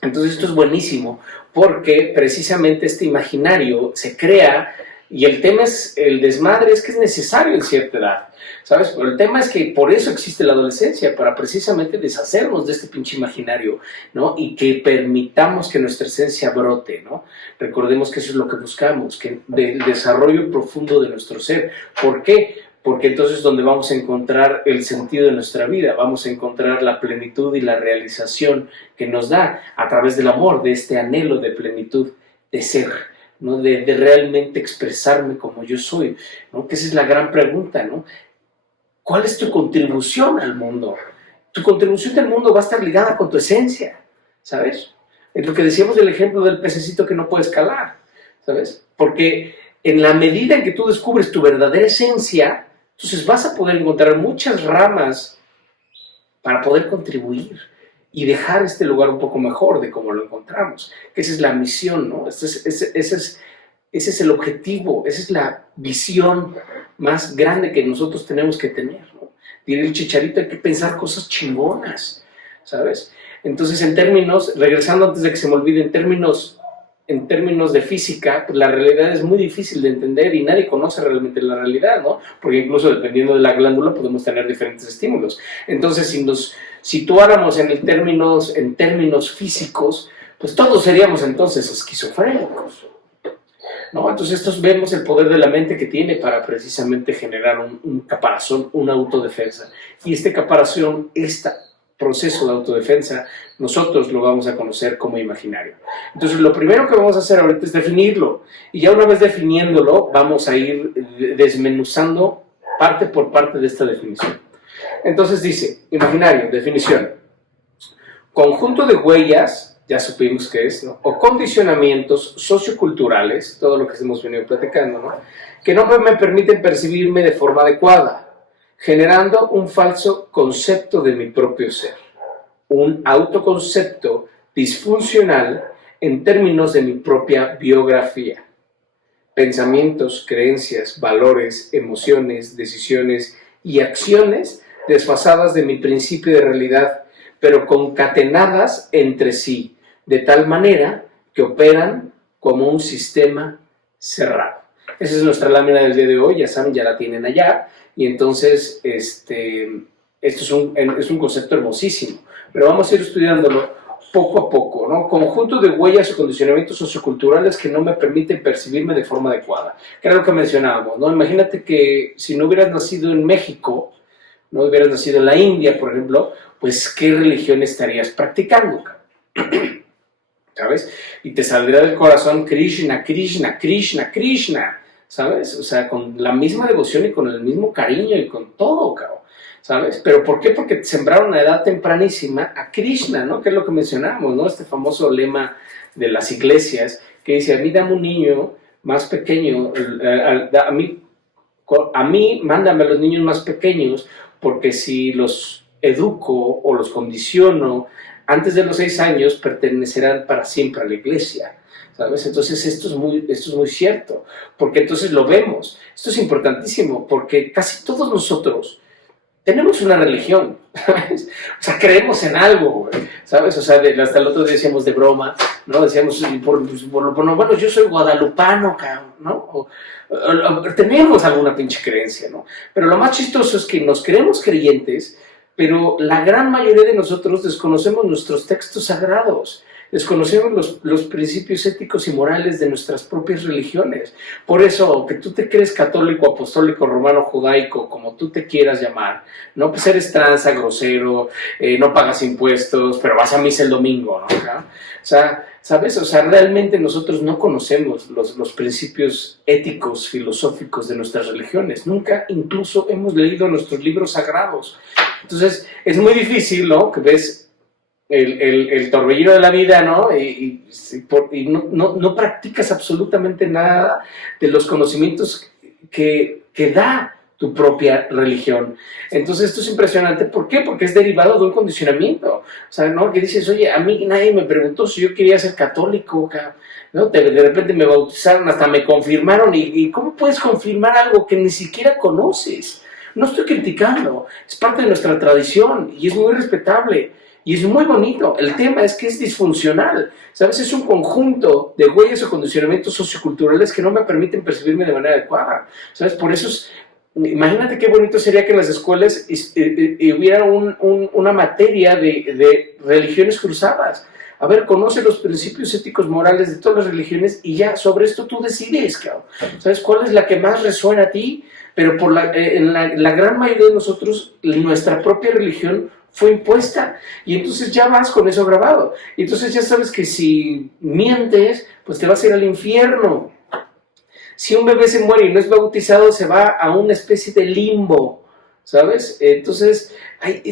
Entonces, esto es buenísimo porque precisamente este imaginario se crea, y el tema es, el desmadre es que es necesario en cierta edad, ¿sabes? Pero el tema es que por eso existe la adolescencia, para precisamente deshacernos de este pinche imaginario, ¿no? Y que permitamos que nuestra esencia brote, ¿no? Recordemos que eso es lo que buscamos, que el desarrollo profundo de nuestro ser. ¿Por qué? Porque entonces es donde vamos a encontrar el sentido de nuestra vida, vamos a encontrar la plenitud y la realización que nos da a través del amor, de este anhelo de plenitud, de ser, ¿no? De realmente expresarme como yo soy, ¿no? Que esa es la gran pregunta, ¿no? ¿Cuál es tu contribución al mundo? Tu contribución al mundo va a estar ligada con tu esencia, ¿sabes? Es lo que decíamos del ejemplo del pececito que no puede escalar, ¿sabes? Porque en la medida en que tú descubres tu verdadera esencia, entonces vas a poder encontrar muchas ramas para poder contribuir y dejar este lugar un poco mejor de como lo encontramos. Que esa es la misión, ¿no? Ese es el objetivo, esa es la visión más grande que nosotros tenemos que tener, ¿no? Diría el Chicharito, hay que pensar cosas chingonas, ¿sabes? Entonces, en términos, regresando antes de que se me olvide, en términos de física, pues la realidad es muy difícil de entender y nadie conoce realmente la realidad, ¿no? Porque incluso dependiendo de la glándula podemos tener diferentes estímulos. Entonces, si nos situáramos en términos físicos, pues todos seríamos entonces esquizofrénicos, ¿no? Entonces, vemos el poder de la mente que tiene para precisamente generar un caparazón, una autodefensa. Y este caparazón, proceso de autodefensa, nosotros lo vamos a conocer como imaginario. Entonces, lo primero que vamos a hacer ahorita es definirlo. Y ya una vez definiéndolo, vamos a ir desmenuzando parte por parte de esta definición. Entonces dice, imaginario, definición. Conjunto de huellas, ya supimos que es, ¿no? O condicionamientos socioculturales, todo lo que hemos venido platicando, ¿no? Que no me permiten percibirme de forma adecuada, generando un falso concepto de mi propio ser, un autoconcepto disfuncional en términos de mi propia biografía, pensamientos, creencias, valores, emociones, decisiones y acciones desfasadas de mi principio de realidad, pero concatenadas entre sí, de tal manera que operan como un sistema cerrado. Esa es nuestra lámina del día de hoy, ya saben, ya la tienen allá. Y entonces, esto es un concepto hermosísimo, pero vamos a ir estudiándolo poco a poco, ¿no? Conjunto de huellas o condicionamientos socioculturales que no me permiten percibirme de forma adecuada. Que era lo que mencionábamos, ¿no? Imagínate que si no hubieras nacido en México, no hubieras nacido en la India, por ejemplo, pues ¿qué religión estarías practicando? ¿Sabes? Y te saldría del corazón Krishna, Krishna, Krishna, Krishna, ¿sabes? O sea, con la misma devoción y con el mismo cariño y con todo, cabrón, ¿sabes? ¿Pero por qué? Porque te sembraron a edad tempranísima a Krishna, ¿no? Que es lo que mencionamos, ¿no? Este famoso lema de las iglesias que dice, a mí dame un niño más pequeño, a mí mándame a los niños más pequeños, porque si los educo o los condiciono antes de los 6 años, pertenecerán para siempre a la iglesia, ¿sabes? Entonces esto es muy cierto, porque entonces lo vemos. Esto es importantísimo, porque casi todos nosotros tenemos una religión, ¿sabes? O sea, creemos en algo, ¿sabes? O sea, hasta el otro día decíamos de broma, ¿no? Decíamos, por lo menos yo soy guadalupano, cabrón, ¿no? O tenemos alguna pinche creencia, ¿no? Pero lo más chistoso es que nos creemos creyentes, pero la gran mayoría de nosotros desconocemos nuestros textos sagrados, desconocemos los principios éticos y morales de nuestras propias religiones. Por eso, que tú te crees católico, apostólico, romano, judaico, como tú te quieras llamar, no, pues eres tranza, grosero, no pagas impuestos, pero vas a misa el domingo, ¿no? O sea, ¿sabes? O sea, realmente nosotros no conocemos los principios éticos, filosóficos de nuestras religiones. Nunca incluso hemos leído nuestros libros sagrados. Entonces, es muy difícil, ¿no? Que ves el torbellino de la vida, ¿no? Y no practicas absolutamente nada de los conocimientos que da tu propia religión. Entonces esto es impresionante. ¿Por qué? Porque es derivado de un condicionamiento. O sea, ¿no? Que dices, oye, a mí nadie me preguntó si yo quería ser católico, ¿no? De repente me bautizaron, hasta me confirmaron. ¿Y cómo puedes confirmar algo que ni siquiera conoces? No estoy criticando, es parte de nuestra tradición y es muy respetable. Y es muy bonito. El tema es que es disfuncional. ¿Sabes? Es un conjunto de huellas o condicionamientos socioculturales que no me permiten percibirme de manera adecuada. ¿Sabes? Por eso imagínate qué bonito sería que en las escuelas hubiera una materia de religiones cruzadas. A ver, conoce los principios éticos morales de todas las religiones y ya sobre esto tú decides, cabrón. ¿Sabes cuál es la que más resuena a ti? Pero en la gran mayoría de nosotros, nuestra propia religión fue impuesta, y entonces ya vas con eso grabado, y entonces ya sabes que si mientes, pues te vas a ir al infierno. Si un bebé se muere y no es bautizado, se va a una especie de limbo, ¿sabes? Entonces,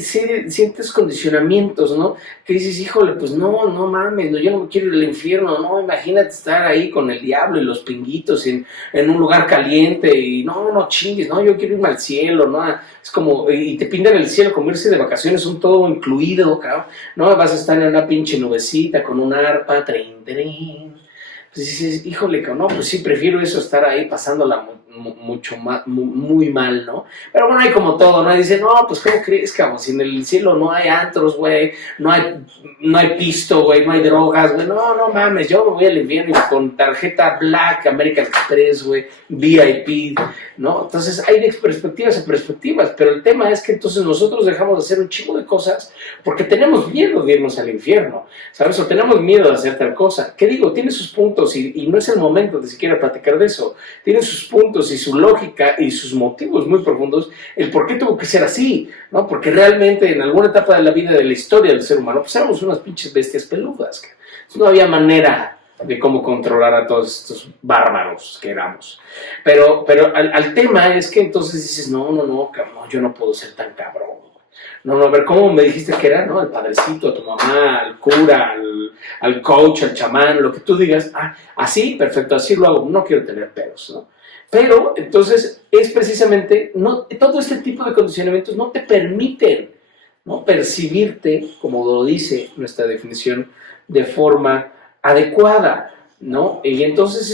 sientes condicionamientos, ¿no? Que dices, híjole, pues no mames, no, yo no me quiero ir al infierno, no, imagínate estar ahí con el diablo y los pinguitos en un lugar caliente, y no chingues, no, yo quiero irme al cielo, ¿no? Es como, y te pintan el cielo como irse de vacaciones, un todo incluido, cabrón, ¿no? Vas a estar en una pinche nubecita con un arpa, trin. Pues dices, híjole, no, pues sí, prefiero eso, estar ahí pasándola mucho más, muy mal, ¿no? Pero bueno, hay como todo, ¿no? Y dice, no, pues ¿cómo crees, cabrón? Si en el cielo no hay antros, güey, no hay pisto, güey, no hay drogas, güey, no mames, yo me voy al infierno con tarjeta Black, American Express, güey, VIP, ¿no? Entonces hay de perspectivas a perspectivas, pero el tema es que entonces nosotros dejamos de hacer un chingo de cosas porque tenemos miedo de irnos al infierno, ¿sabes? O tenemos miedo de hacer tal cosa. ¿Qué digo? Tiene sus puntos y no es el momento de siquiera platicar de eso. Tiene sus puntos y su lógica y sus motivos muy profundos, el por qué tuvo que ser así, ¿no? Porque realmente en alguna etapa de la vida, de la historia del ser humano, pues éramos unas pinches bestias peludas. No había manera de cómo controlar a todos estos bárbaros que éramos. Pero al tema es que entonces dices, no, cabrón, yo no puedo ser tan cabrón. No, a ver, ¿cómo me dijiste que era, no? Al padrecito, a tu mamá, al cura, al coach, al chamán, lo que tú digas. Así, perfecto, así lo hago, no quiero tener pedos, ¿no? Pero, entonces, es precisamente, todo este tipo de condicionamientos no te permiten, ¿no?, percibirte, como lo dice nuestra definición, de forma adecuada, ¿no? Y entonces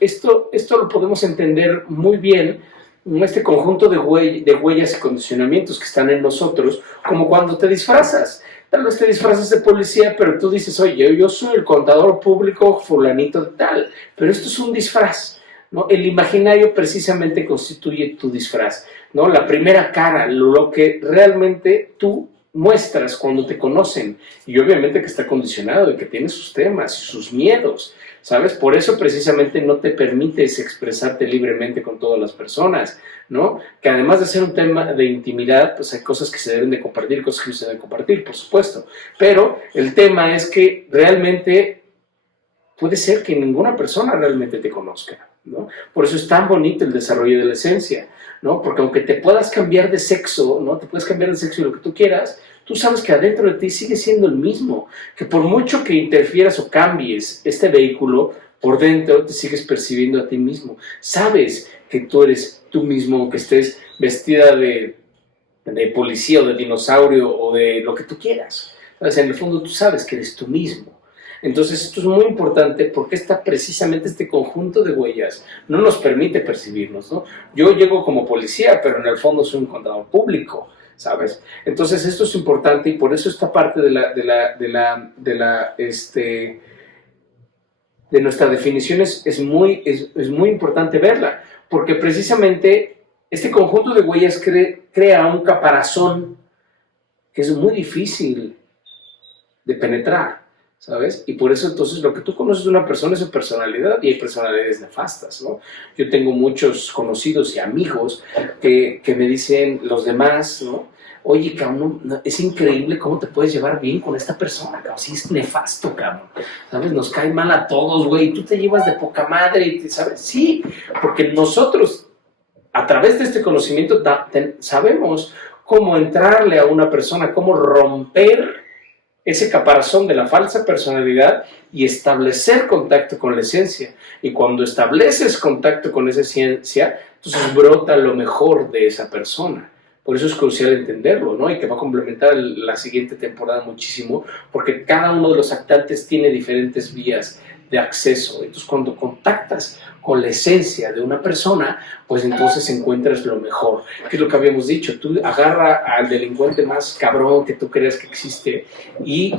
esto lo podemos entender muy bien, este conjunto de huellas y condicionamientos que están en nosotros, como cuando te disfrazas. Tal vez te disfrazas de policía, pero tú dices, oye, yo soy el contador público fulanito de tal, pero esto es un disfraz, ¿no? El imaginario precisamente constituye tu disfraz, ¿no? La primera cara, lo que realmente tú muestras cuando te conocen, y obviamente que está condicionado y que tiene sus temas y sus miedos, ¿sabes? Por eso precisamente no te permites expresarte libremente con todas las personas, ¿no? Que además de ser un tema de intimidad, pues hay cosas que se deben de compartir, cosas que no se deben compartir, por supuesto, pero el tema es que realmente puede ser que ninguna persona realmente te conozca, ¿no? Por eso es tan bonito el desarrollo de la esencia, ¿no? Porque aunque te puedas cambiar de sexo, ¿no? Te puedes cambiar de sexo y lo que tú quieras, tú sabes que adentro de ti sigue siendo el mismo, que por mucho que interfieras o cambies este vehículo, por dentro te sigues percibiendo a ti mismo. Sabes que tú eres tú mismo, que estés vestida de de policía o de dinosaurio o de lo que tú quieras. ¿Sabes? En el fondo tú sabes que eres tú mismo. Entonces esto es muy importante porque precisamente este conjunto de huellas no nos permite percibirnos, ¿no? Yo llego como policía, pero en el fondo soy un contador público, ¿sabes? Entonces esto es importante y por eso esta parte de nuestra definición es muy importante verla, porque precisamente este conjunto de huellas crea un caparazón que es muy difícil de penetrar, ¿sabes? Y por eso entonces lo que tú conoces de una persona es su personalidad y hay personalidades nefastas, ¿no? Yo tengo muchos conocidos y amigos que me dicen los demás, ¿no? Oye, cabrón, es increíble cómo te puedes llevar bien con esta persona, cabrón. Sí, es nefasto, cabrón. ¿Sabes? Nos cae mal a todos, güey. Tú te llevas de poca madre, ¿sabes? Sí, porque nosotros, a través de este conocimiento, sabemos cómo entrarle a una persona, cómo romper ese caparazón de la falsa personalidad y establecer contacto con la esencia. Y cuando estableces contacto con esa esencia, entonces brota lo mejor de esa persona. Por eso es crucial entenderlo, ¿no? Y que va a complementar la siguiente temporada muchísimo, porque cada uno de los actantes tiene diferentes vías de acceso. Entonces, cuando contactas con la esencia de una persona, pues entonces encuentras lo mejor. Que es lo que habíamos dicho, tú agarra al delincuente más cabrón que tú creas que existe y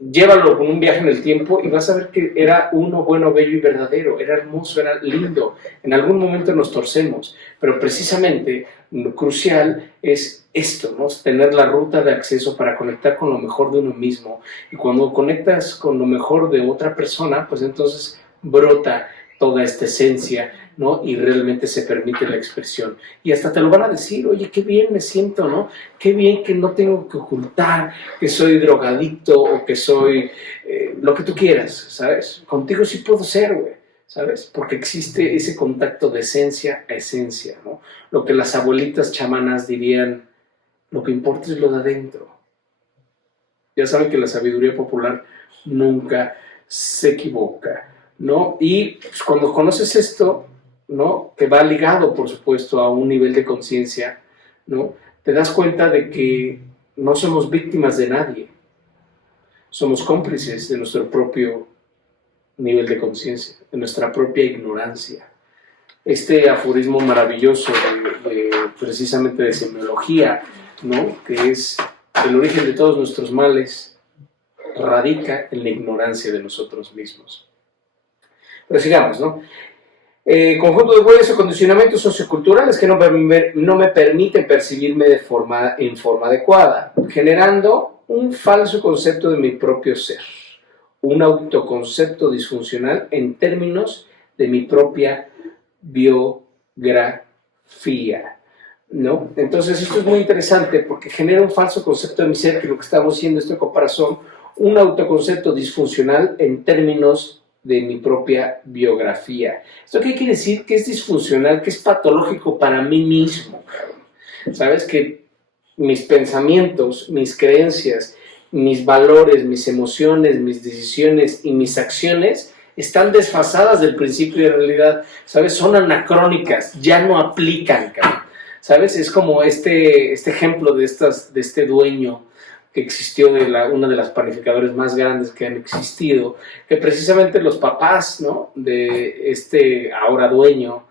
llévalo con un viaje en el tiempo y vas a ver que era uno bueno, bello y verdadero, era hermoso, era lindo. En algún momento nos torcemos, pero precisamente lo crucial es esto, ¿no? Tener la ruta de acceso para conectar con lo mejor de uno mismo. Y cuando conectas con lo mejor de otra persona, pues entonces brota toda esta esencia, ¿no? Y realmente se permite la expresión. Y hasta te lo van a decir, oye, qué bien me siento, ¿no? Qué bien que no tengo que ocultar que soy drogadicto o que soy lo que tú quieras, ¿sabes? Contigo sí puedo ser, güey, ¿sabes? Porque existe ese contacto de esencia a esencia, ¿no? Lo que las abuelitas chamanas dirían, lo que importa es lo de adentro. Ya saben que la sabiduría popular nunca se equivoca, ¿no? Y pues, cuando conoces esto, ¿no? Que va ligado, por supuesto, a un nivel de conciencia, ¿no? Te das cuenta de que no somos víctimas de nadie, somos cómplices de nuestro propio nivel de conciencia, de nuestra propia ignorancia. Este aforismo maravilloso precisamente de semiología, ¿no? Que es el origen de todos nuestros males, radica en la ignorancia de nosotros mismos. Pero sigamos, ¿no? Conjunto de huellas o condicionamientos socioculturales que no me permiten percibirme en forma adecuada, generando un falso concepto de mi propio ser, un autoconcepto disfuncional en términos de mi propia biografía, ¿no? Entonces esto es muy interesante porque genera un falso concepto de mi ser, que lo que estamos haciendo esta comparación, un autoconcepto disfuncional en términos de mi propia biografía. ¿Esto qué quiere decir? Que es disfuncional, que es patológico para mí mismo, cabrón. ¿Sabes? Que mis pensamientos, mis creencias, mis valores, mis emociones, mis decisiones y mis acciones están desfasadas del principio de realidad, ¿sabes? Son anacrónicas, ya no aplican, cabrón. ¿Sabes? Es como este ejemplo de este dueño que existió de una de las panificadores más grandes que han existido, que precisamente los papás, ¿no? De este ahora dueño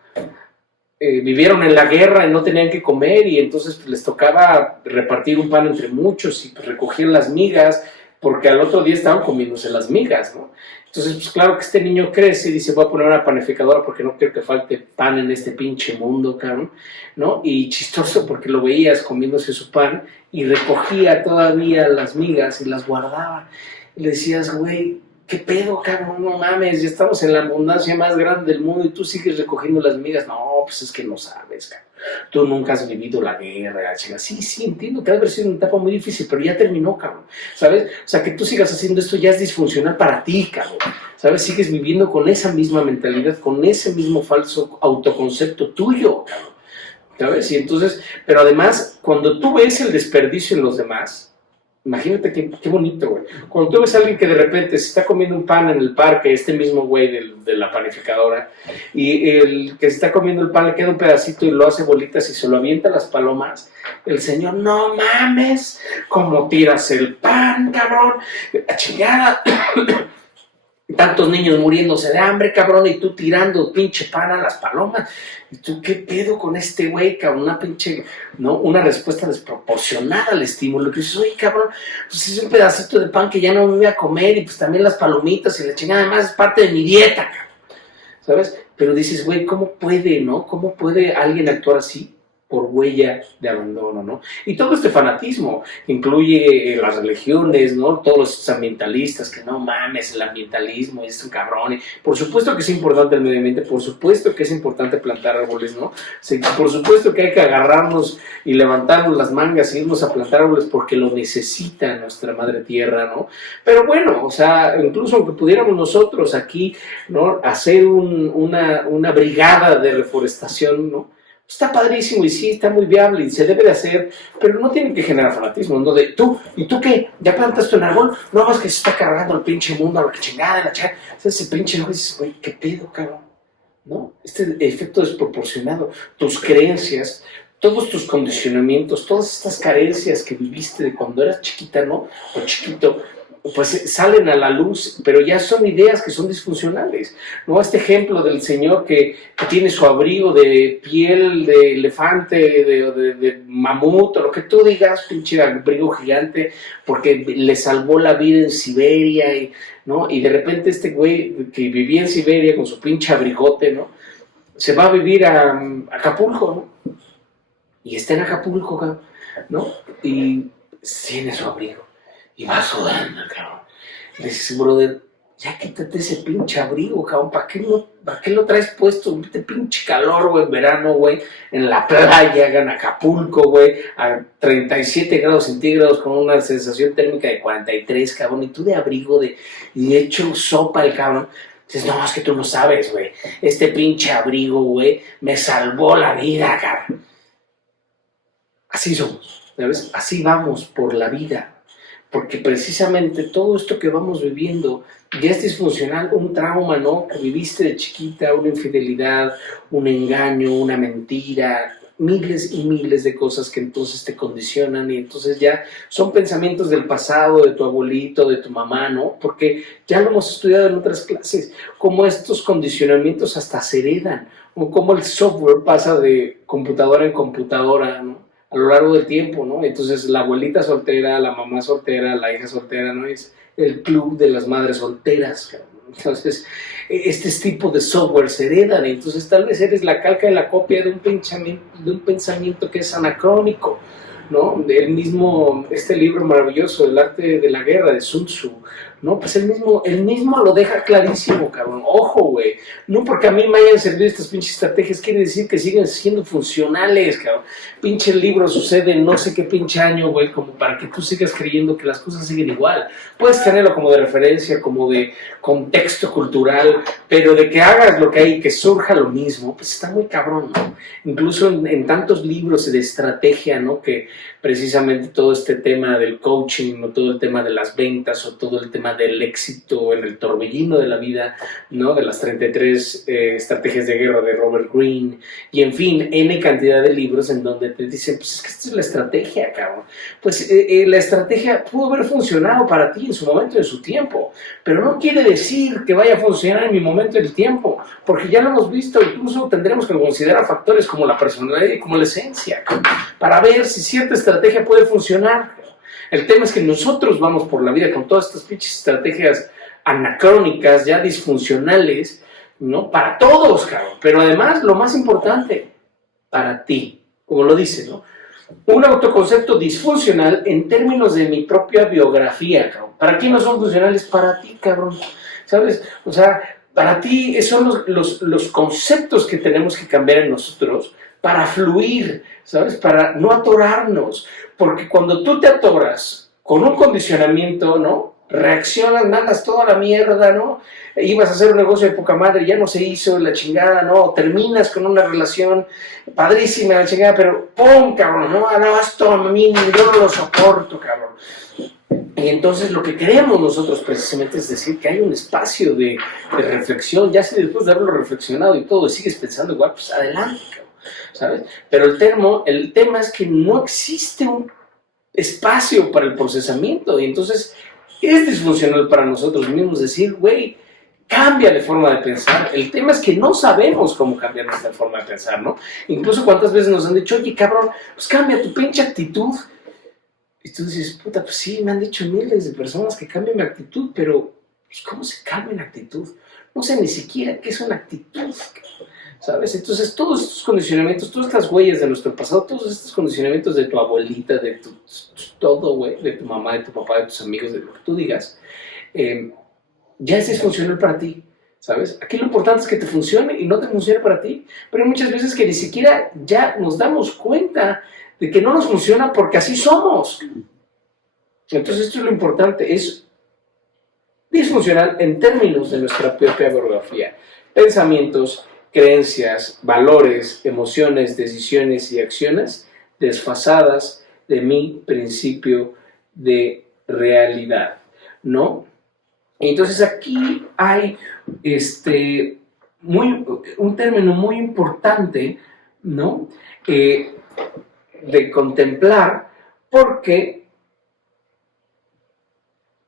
vivieron en la guerra y no tenían que comer y entonces pues, les tocaba repartir un pan entre muchos y pues, recogían las migas porque al otro día estaban comiéndose las migas, ¿no? Entonces, pues claro que este niño crece y dice, voy a poner una panificadora porque no quiero que falte pan en este pinche mundo, cabrón, ¿no? Y chistoso porque lo veías comiéndose su pan y recogía todavía las migas y las guardaba. Y le decías, güey, ¿qué pedo, cabrón? No mames, ya estamos en la abundancia más grande del mundo y tú sigues recogiendo las migas. No, pues es que no sabes, cabrón. Tú nunca has vivido la guerra, chica. Sí, entiendo que ha de haber sido una etapa muy difícil, pero ya terminó, cabrón, ¿sabes? O sea, que tú sigas haciendo esto ya es disfuncional para ti, cabrón, ¿sabes? Sigues viviendo con esa misma mentalidad, con ese mismo falso autoconcepto tuyo, cabrón, ¿sabes? Y entonces, pero además, cuando tú ves el desperdicio en los demás, Imagínate qué bonito, güey. Cuando tú ves a alguien que de repente se está comiendo un pan en el parque, este mismo güey de la panificadora, y el que se está comiendo el pan le queda un pedacito y lo hace bolitas y se lo avienta a las palomas, el señor, no mames, ¿cómo tiras el pan, cabrón? A chingada. Tantos niños muriéndose de hambre, cabrón, y tú tirando pinche pan a las palomas. ¿Y tú qué pedo con este güey, cabrón? Una pinche, ¿no? Una respuesta desproporcionada al estímulo. Que dices, oye, cabrón, pues es un pedacito de pan que ya no me voy a comer, y pues también las palomitas y la chingada, además es parte de mi dieta, cabrón. ¿Sabes? Pero dices, güey, ¿cómo puede, no? ¿Cómo puede alguien actuar así? Por huella de abandono, ¿no? Y todo este fanatismo incluye las religiones, ¿no? Todos los ambientalistas que no mames, el ambientalismo es un cabrón. Por supuesto que es importante el medio ambiente, por supuesto que es importante plantar árboles, ¿no? Sí, por supuesto que hay que agarrarnos y levantarnos las mangas y irnos a plantar árboles porque lo necesita nuestra madre tierra, ¿no? Pero bueno, o sea, incluso aunque pudiéramos nosotros aquí, ¿no? Hacer una brigada de reforestación, ¿no? Está padrísimo y sí, está muy viable y se debe de hacer, pero no tiene que generar fanatismo, ¿no? De tú, ¿y tú qué? ¿Ya plantaste un árbol? No, es que se está cargando el pinche mundo, a la chingada, la chingada. O sea, ese pinche no dices, güey, ¿qué pedo, cabrón? ¿No? Este efecto desproporcionado, tus creencias, todos tus condicionamientos, todas estas carencias que viviste de cuando eras chiquita, ¿no? O chiquito, pues salen a la luz, pero ya son ideas que son disfuncionales, ¿no? Este ejemplo del señor que tiene su abrigo de piel de elefante, de mamut, o lo que tú digas, pinche abrigo gigante, porque le salvó la vida en Siberia, ¿no? Y de repente este güey que vivía en Siberia con su pinche abrigote, ¿no? Se va a vivir a Acapulco, ¿no? Y está en Acapulco, ¿no? Y tiene su abrigo. Y va sudando, cabrón. Le dices, brother, ya quítate ese pinche abrigo, cabrón. ¿Para qué lo traes puesto? Este pinche calor, güey, en verano, güey. En la playa, en Acapulco, güey. A 37 grados centígrados con una sensación térmica de 43, cabrón. Y tú de abrigo, y hecho sopa el cabrón. Dices, no, es que tú no sabes, güey. Este pinche abrigo, güey, me salvó la vida, cabrón. Así somos, ¿sabes? Así vamos por la vida. Porque precisamente todo esto que vamos viviendo ya es disfuncional, un trauma, ¿no? Que viviste de chiquita, una infidelidad, un engaño, una mentira, miles y miles de cosas que entonces te condicionan y entonces ya son pensamientos del pasado, de tu abuelito, de tu mamá, ¿no? Porque ya lo hemos estudiado en otras clases, cómo estos condicionamientos hasta se heredan, o cómo el software pasa de computadora en computadora, ¿no? A lo largo del tiempo, ¿no? Entonces la abuelita soltera, la mamá soltera, la hija soltera, ¿no? Es el club de las madres solteras, cabrón. Entonces, este tipo de software se heredan, entonces tal vez eres la calca y la copia de un pensamiento que es anacrónico, ¿no? Este libro maravilloso, El arte de la guerra, de Sun Tzu, ¿no? Pues él mismo lo deja clarísimo, cabrón. Ojo, güey. No porque a mí me hayan servido estas pinches estrategias quiere decir que siguen siendo funcionales, cabrón. Pinche libro sucede en no sé qué pinche año, güey, como para que tú sigas creyendo que las cosas siguen igual. Puedes tenerlo como de referencia, como de contexto cultural, pero de que hagas lo que hay, que surja lo mismo, pues está muy cabrón, ¿no? Incluso en tantos libros de estrategia, ¿no? Que precisamente todo este tema del coaching, o todo el tema de las ventas, o todo el tema del éxito en el torbellino de la vida, ¿no? De las 33 estrategias de guerra de Robert Greene, y en fin, N cantidad de libros en donde te dicen, pues es que esta es la estrategia, cabrón. Pues la estrategia pudo haber funcionado para ti en su momento, en su tiempo, pero no quiere decir que vaya a funcionar en mi momento del tiempo, porque ya lo hemos visto, incluso tendremos que considerar factores como la personalidad y como la esencia, para ver si cierta estrategia puede funcionar. El tema es que nosotros vamos por la vida con todas estas pinches estrategias anacrónicas, ya disfuncionales, ¿no? Para todos, cabrón. Pero además, lo más importante, para ti, como lo dice, ¿no? Un autoconcepto disfuncional en términos de mi propia biografía, cabrón. ¿Para quién no son funcionales? Para ti, cabrón. ¿Sabes? O sea, para ti son los conceptos que tenemos que cambiar en nosotros para fluir, ¿sabes? Para no atorarnos. Porque cuando tú te atoras con un condicionamiento, ¿no? reaccionas, mandas toda la mierda, ¿no? Ibas a hacer un negocio de poca madre, ya no se hizo, la chingada, ¿no? Terminas con una relación padrísima, la chingada, pero ¡pum, cabrón! No, esto a mí yo no lo soporto, cabrón. Y entonces lo que queremos nosotros precisamente es decir que hay un espacio de reflexión, ya si después de haberlo reflexionado y todo, sigues pensando igual, pues adelante, cabrón, ¿sabes? Pero el tema es que no existe un espacio para el procesamiento y entonces es disfuncional para nosotros mismos decir, güey, cambia de forma de pensar. El tema es que no sabemos cómo cambiar nuestra forma de pensar, ¿no? Incluso cuántas veces nos han dicho, oye, cabrón, pues cambia tu pinche actitud. Y tú dices, puta, pues sí, me han dicho miles de personas que cambien mi actitud, pero pues, ¿cómo se cambia una actitud? No sé ni siquiera qué es una actitud, ¿sabes? Entonces, todos estos condicionamientos, todas estas huellas de nuestro pasado, todos estos condicionamientos de tu abuelita, de todo, güey, de tu mamá, de tu papá, de tus amigos, de lo que tú digas, ya es disfuncional para ti, ¿sabes? Aquí lo importante es que te funcione y no te funcione para ti, pero hay muchas veces que ni siquiera ya nos damos cuenta de que no nos funciona porque así somos. Entonces esto es lo importante, es disfuncional en términos de nuestra propia biografía. Pensamientos, creencias, valores, emociones, decisiones y acciones desfasadas de mi principio de realidad, ¿no? Entonces aquí hay un término muy importante, ¿no? De contemplar, porque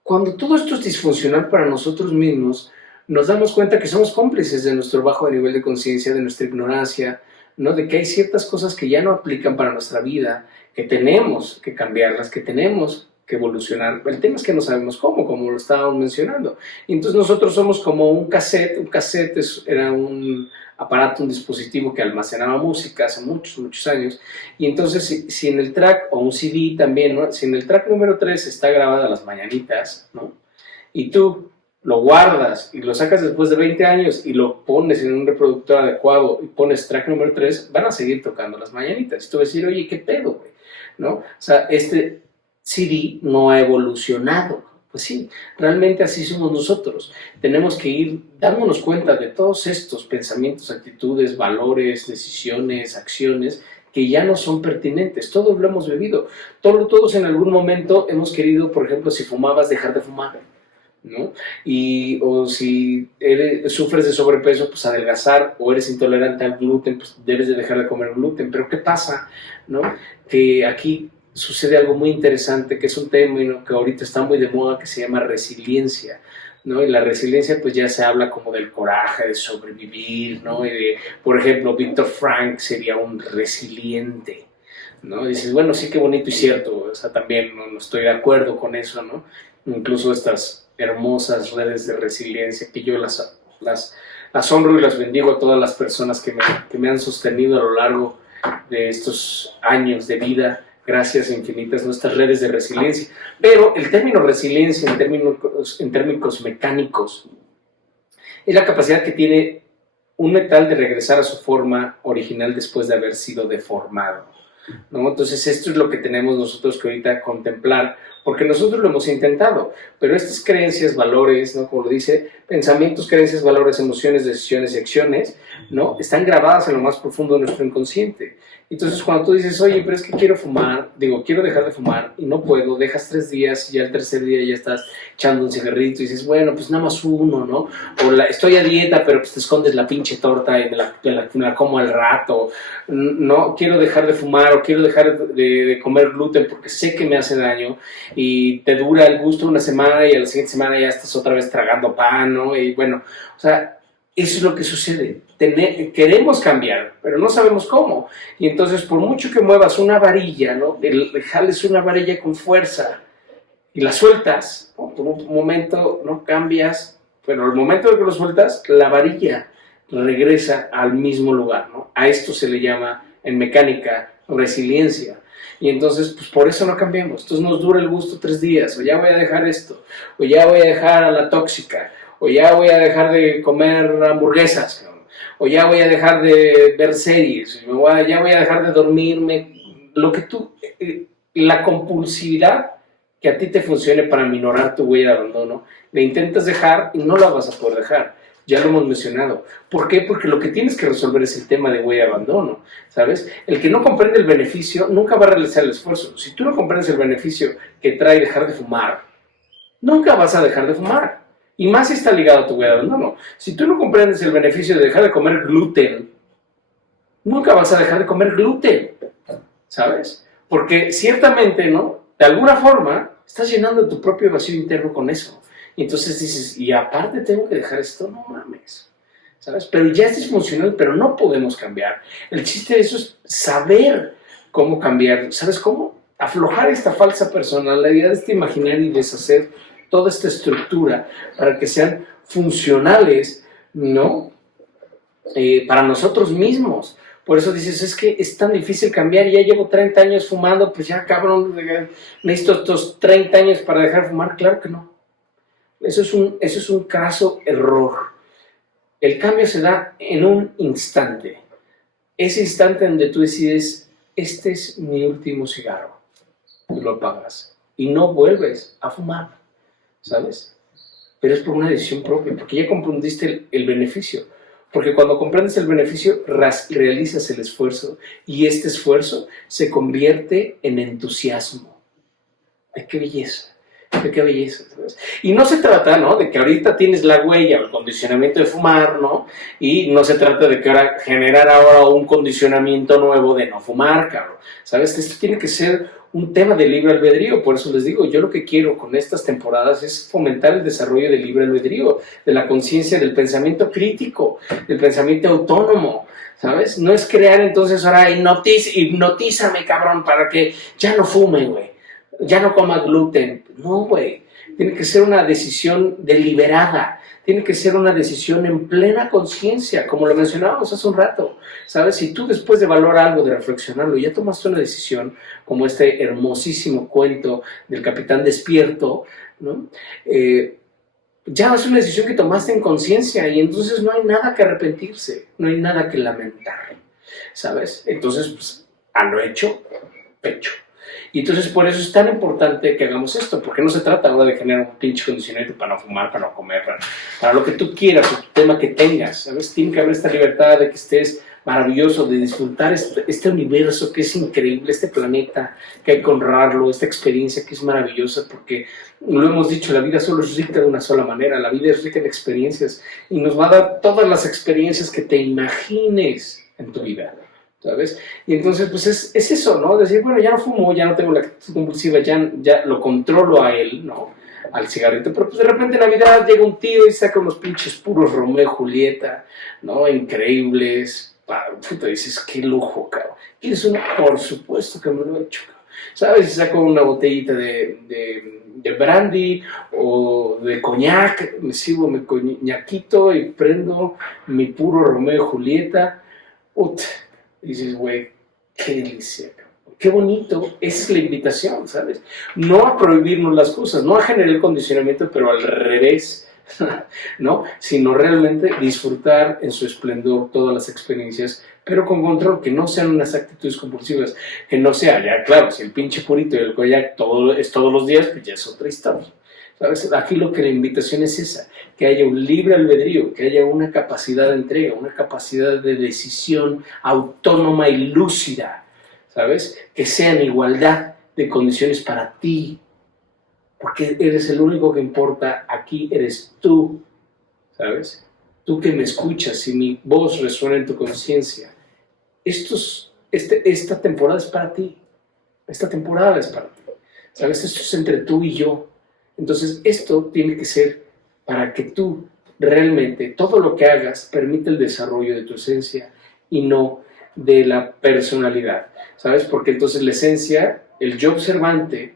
cuando todo esto es disfuncional para nosotros mismos, nos damos cuenta que somos cómplices de nuestro bajo nivel de conciencia, de nuestra ignorancia, ¿no? De que hay ciertas cosas que ya no aplican para nuestra vida, que tenemos que cambiarlas, que tenemos que evolucionar. El tema es que no sabemos cómo, como lo estábamos mencionando. Y entonces nosotros somos como un cassette era un aparato, un dispositivo que almacenaba música hace muchos años, y entonces si en el track, o un CD también, ¿no? Si en el track número 3 está grabada Las Mañanitas, ¿no? Y tú lo guardas y lo sacas después de 20 años y lo pones en un reproductor adecuado y pones track número 3, van a seguir tocando Las Mañanitas. Y tú vas a decir, oye, ¿qué pedo, güey? ¿No? O sea, este CD no ha evolucionado. Pues sí, realmente así somos nosotros. Tenemos que ir dándonos cuenta de todos estos pensamientos, actitudes, valores, decisiones, acciones que ya no son pertinentes. Todos lo hemos vivido. Todos en algún momento hemos querido, por ejemplo, si fumabas, dejar de fumar, ¿no? O si sufres de sobrepeso, pues adelgazar, o eres intolerante al gluten, pues debes de dejar de comer gluten. Pero ¿qué pasa? ¿No? Que aquí sucede algo muy interesante, que es un término que ahorita está muy de moda, que se llama resiliencia, ¿no? Y la resiliencia pues ya se habla como del coraje, de sobrevivir, ¿no? Y de, por ejemplo, Viktor Frankl sería un resiliente, ¿no? Y dices, bueno, sí, qué bonito y cierto, o sea, también no estoy de acuerdo con eso, ¿no? Incluso estas hermosas redes de resiliencia que yo las honro y las bendigo a todas las personas que me han sostenido a lo largo de estos años de vida. Gracias infinitas nuestras redes de resiliencia. Pero el término resiliencia en términos mecánicos es la capacidad que tiene un metal de regresar a su forma original después de haber sido deformado, ¿no? Entonces esto es lo que tenemos nosotros que ahorita contemplar, porque nosotros lo hemos intentado, pero estas creencias, valores, ¿no? Como lo dice, pensamientos, creencias, valores, emociones, decisiones y acciones, ¿no? Están grabadas en lo más profundo de nuestro inconsciente. Entonces cuando tú dices, oye, pero es que quiero dejar de fumar y no puedo, dejas 3 días y ya el tercer día ya estás echando un cigarrito y dices, bueno, pues nada más uno, ¿no? O estoy a dieta, pero pues te escondes la pinche torta y me la como al rato. No, quiero dejar de fumar o quiero dejar de comer gluten porque sé que me hace daño, y te dura el gusto una semana y a la siguiente semana ya estás otra vez tragando pan, ¿no? Y bueno, o sea, eso es lo que sucede. Queremos cambiar, pero no sabemos cómo. Y entonces, por mucho que muevas una varilla, ¿no? Jales una varilla con fuerza y la sueltas, ¿no? Por un momento no cambias, pero al momento de que lo sueltas, la varilla regresa al mismo lugar, ¿no? A esto se le llama en mecánica resiliencia. Y entonces, pues por eso no cambiamos. Entonces nos dura el gusto 3 días, o ya voy a dejar esto, o ya voy a dejar a la tóxica, o ya voy a dejar de comer hamburguesas, o ya voy a dejar de ver series, ya voy a dejar de dormirme, lo que tú, la compulsividad que a ti te funcione para minorar tu huella de abandono, la intentas dejar y no la vas a poder dejar. Ya lo hemos mencionado. ¿Por qué? Porque lo que tienes que resolver es el tema de huella de abandono, ¿sabes? El que no comprende el beneficio nunca va a realizar el esfuerzo. Si tú no comprendes el beneficio que trae dejar de fumar, nunca vas a dejar de fumar. Y más si está ligado a tu huella de abandono. Si tú no comprendes el beneficio de dejar de comer gluten, nunca vas a dejar de comer gluten, ¿sabes? Porque ciertamente, ¿no? De alguna forma, estás llenando tu propio vacío interno con eso. Y entonces dices, y aparte tengo que dejar esto, no mames, ¿sabes? Pero ya es disfuncional, pero no podemos cambiar. El chiste de eso es saber cómo cambiar. ¿Sabes cómo? Aflojar esta falsa personalidad, este imaginario y deshacer toda esta estructura para que sean funcionales, ¿no? Para nosotros mismos. Por eso dices, es que es tan difícil cambiar, ya llevo 30 años fumando, pues ya cabrón, necesito estos 30 años para dejar de fumar. Claro que no. Eso es un craso error. El cambio se da en un instante. Ese instante donde tú decides, este es mi último cigarro. Y lo apagas. Y no vuelves a fumar, ¿sabes? Pero es por una decisión propia, porque ya comprendiste el beneficio. Porque cuando comprendes el beneficio, realizas el esfuerzo. Y este esfuerzo se convierte en entusiasmo. ¡Ay, qué belleza! Qué belleza, ¿sabes? Y no se trata, ¿no?, de que ahorita tienes la huella o el condicionamiento de fumar, ¿no? Y no se trata de que ahora generar ahora un condicionamiento nuevo de no fumar, cabrón. ¿Sabes? Esto tiene que ser un tema de libre albedrío. Por eso les digo, yo lo que quiero con estas temporadas es fomentar el desarrollo del libre albedrío, de la conciencia, del pensamiento crítico, del pensamiento autónomo, ¿sabes? No es crear entonces ahora hipnotízame, cabrón, para que ya no fume, güey. Ya no coma gluten. No, güey. Tiene que ser una decisión deliberada. Tiene que ser una decisión en plena conciencia, como lo mencionábamos hace un rato. ¿Sabes? Si tú después de valorar algo, de reflexionarlo, ya tomaste una decisión, como este hermosísimo cuento del Capitán Despierto, ¿no? Ya es una decisión que tomaste en conciencia y entonces no hay nada que arrepentirse, no hay nada que lamentar, ¿sabes? Entonces, pues, a lo hecho, pecho. Y entonces por eso es tan importante que hagamos esto, porque no se trata ahora de generar un pinche condicionamiento para no fumar, para no comer, para lo que tú quieras, o tu tema que tengas, ¿sabes? Tiene que haber esta libertad de que estés maravilloso, de disfrutar este universo que es increíble, este planeta, que hay que honrarlo, esta experiencia que es maravillosa, porque lo hemos dicho, la vida solo es rica de una sola manera, la vida es rica en experiencias y nos va a dar todas las experiencias que te imagines en tu vida, ¿sabes? Y entonces, pues es eso, ¿no? Decir, bueno, ya no fumo, ya no tengo la actitud compulsiva, ya lo controlo a él, ¿no? Al cigarrito, pero pues de repente en Navidad llega un tío y saca unos pinches puros Romeo y Julieta, ¿no? Increíbles. Puta, dices, qué lujo, cabrón. ¿Quieres uno? Por supuesto que me lo he hecho, cabrón. ¿Sabes? Si saco una botellita de brandy o de coñac, me sirvo mi coñaquito y prendo mi puro Romeo y Julieta. Puta. Y dices, güey, qué delicia, qué bonito. Esa es la invitación, ¿sabes? No a prohibirnos las cosas, no a generar el condicionamiento, pero al revés, ¿no? Sino realmente disfrutar en su esplendor todas las experiencias, pero con control, que no sean unas actitudes compulsivas, que no sea, ya claro, si el pinche purito y el koyak es todos los días, pues ya es otra historia. ¿Sabes? Aquí lo que la invitación es esa, que haya un libre albedrío, que haya una capacidad de entrega, una capacidad de decisión autónoma y lúcida, ¿sabes? Que sea en igualdad de condiciones para ti, porque eres el único que importa, aquí eres tú, ¿sabes? Tú que me escuchas, si mi voz resuena en tu conciencia, esta temporada es para ti, esta temporada es para ti, ¿sabes? Esto es entre tú y yo. Entonces, esto tiene que ser para que tú realmente, todo lo que hagas, permita el desarrollo de tu esencia y no de la personalidad, ¿sabes? Porque entonces la esencia, el yo observante,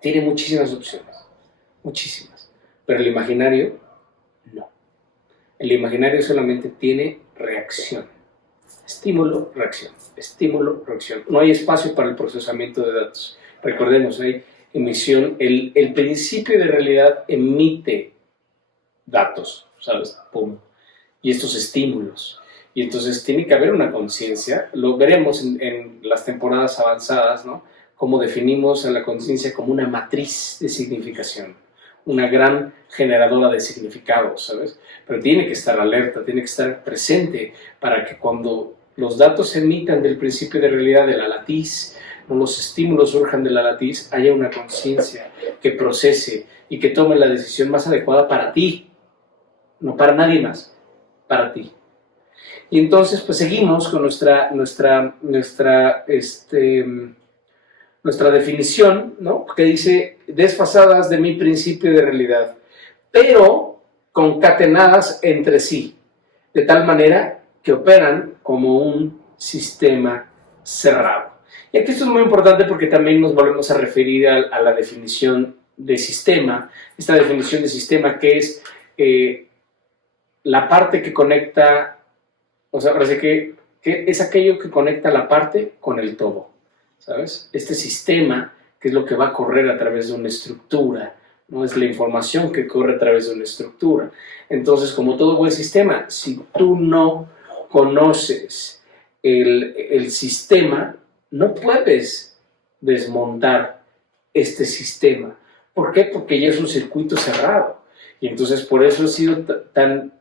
tiene muchísimas opciones, muchísimas, pero el imaginario, no. El imaginario solamente tiene reacción, estímulo, reacción, estímulo, reacción. No hay espacio para el procesamiento de datos. Recordemos, hay emisión, el principio de realidad emite datos, ¿sabes? Pum. Y estos estímulos. Y entonces tiene que haber una conciencia, lo veremos en las temporadas avanzadas, ¿no? cómo definimos a la conciencia como una matriz de significación, una gran generadora de significados, ¿sabes? Pero tiene que estar alerta, tiene que estar presente para que cuando los datos se emitan del principio de realidad de la latiz, o los estímulos surjan de la latiz, haya una conciencia que procese y que tome la decisión más adecuada para ti, no para nadie más, para ti. Y entonces pues seguimos con nuestra definición, ¿no? Que dice desfasadas de mi principio de realidad, pero concatenadas entre sí, de tal manera que operan como un sistema cerrado. Y aquí esto es muy importante porque también nos volvemos a referir a la definición de sistema, esta definición de sistema que es la parte que conecta, o sea, parece que es aquello que conecta la parte con el todo, ¿sabes? Este sistema, que es lo que va a correr a través de una estructura, ¿no? Es la información que corre a través de una estructura. Entonces, como todo buen sistema, si tú no conoces el sistema, no puedes desmontar este sistema. ¿Por qué? Porque ya es un circuito cerrado. Y entonces por eso ha sido tan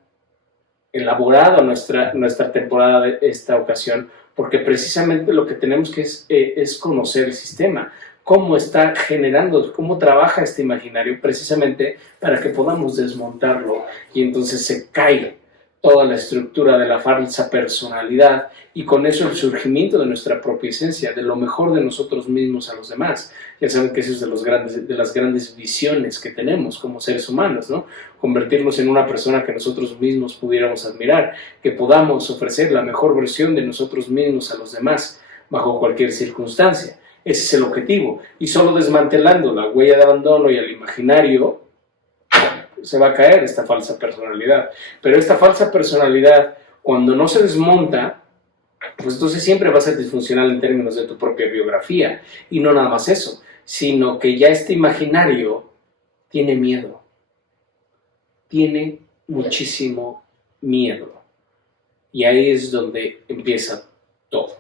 elaborada nuestra temporada de esta ocasión, porque precisamente lo que tenemos que es conocer el sistema, cómo está generando, cómo trabaja este imaginario, precisamente para que podamos desmontarlo y entonces se cae toda la estructura de la falsa personalidad y con eso el surgimiento de nuestra propia esencia, de lo mejor de nosotros mismos a los demás. Ya saben que eso es de las grandes visiones que tenemos como seres humanos, ¿no? Convertirnos en una persona que nosotros mismos pudiéramos admirar, que podamos ofrecer la mejor versión de nosotros mismos a los demás bajo cualquier circunstancia. Ese es el objetivo. Y solo desmantelando la huella de abandono y el imaginario se va a caer esta falsa personalidad. Pero esta falsa personalidad, cuando no se desmonta, pues entonces siempre va a ser disfuncional en términos de tu propia biografía. Y no nada más eso, sino que ya este imaginario tiene miedo. Tiene muchísimo miedo. Y ahí es donde empieza todo,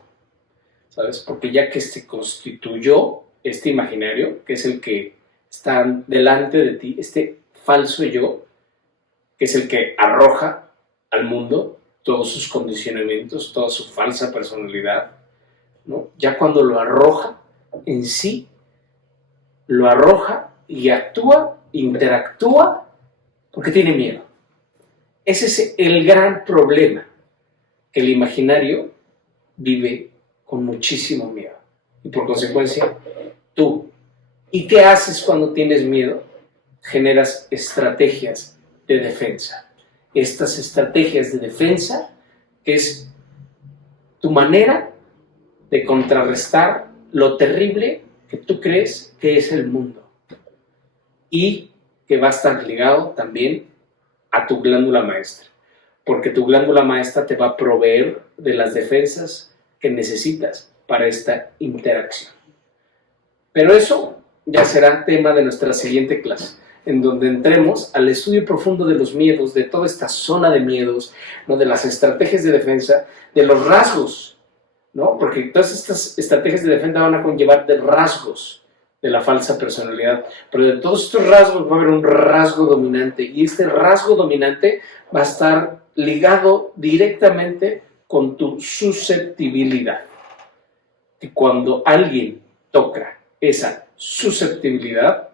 ¿sabes? Porque ya que se constituyó este imaginario, que es el que está delante de ti, este falso yo, que es el que arroja al mundo todos sus condicionamientos, toda su falsa personalidad, ¿no? Ya cuando lo arroja en sí, lo arroja y actúa, interactúa, porque tiene miedo. Ese es el gran problema, que el imaginario vive con muchísimo miedo. Y por consecuencia, tú. ¿Y qué haces cuando tienes miedo? Generas estrategias de defensa. Estas estrategias de defensa es tu manera de contrarrestar lo terrible que tú crees que es el mundo y que va a estar ligado también a tu glándula maestra, porque tu glándula maestra te va a proveer de las defensas que necesitas para esta interacción. Pero eso ya será tema de nuestra siguiente clase, en donde entremos al estudio profundo de los miedos, de toda esta zona de miedos, ¿no? De las estrategias de defensa, de los rasgos, ¿no? Porque todas estas estrategias de defensa van a conllevar de rasgos de la falsa personalidad, pero de todos estos rasgos va a haber un rasgo dominante, y este rasgo dominante va a estar ligado directamente con tu susceptibilidad. Y cuando alguien toca esa susceptibilidad,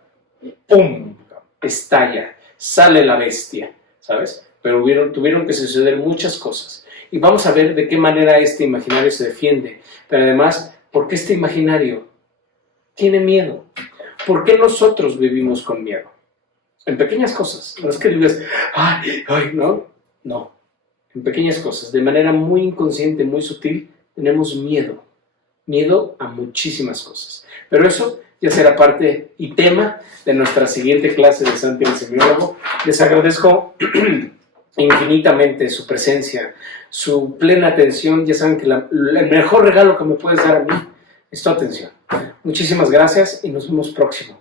¡pum!, estalla, sale la bestia, ¿sabes? Pero tuvieron que suceder muchas cosas. Y vamos a ver de qué manera este imaginario se defiende. Pero además, ¿por qué este imaginario tiene miedo? ¿Por qué nosotros vivimos con miedo? En pequeñas cosas. No es que digas, ¡ay, no! No. En pequeñas cosas, de manera muy inconsciente, muy sutil, tenemos miedo. Miedo a muchísimas cosas. Pero eso ya será parte y tema de nuestra siguiente clase de Santi el Semiólogo. Les agradezco infinitamente su presencia, su plena atención. Ya saben que el mejor regalo que me puedes dar a mí es tu atención. Muchísimas gracias y nos vemos próximo.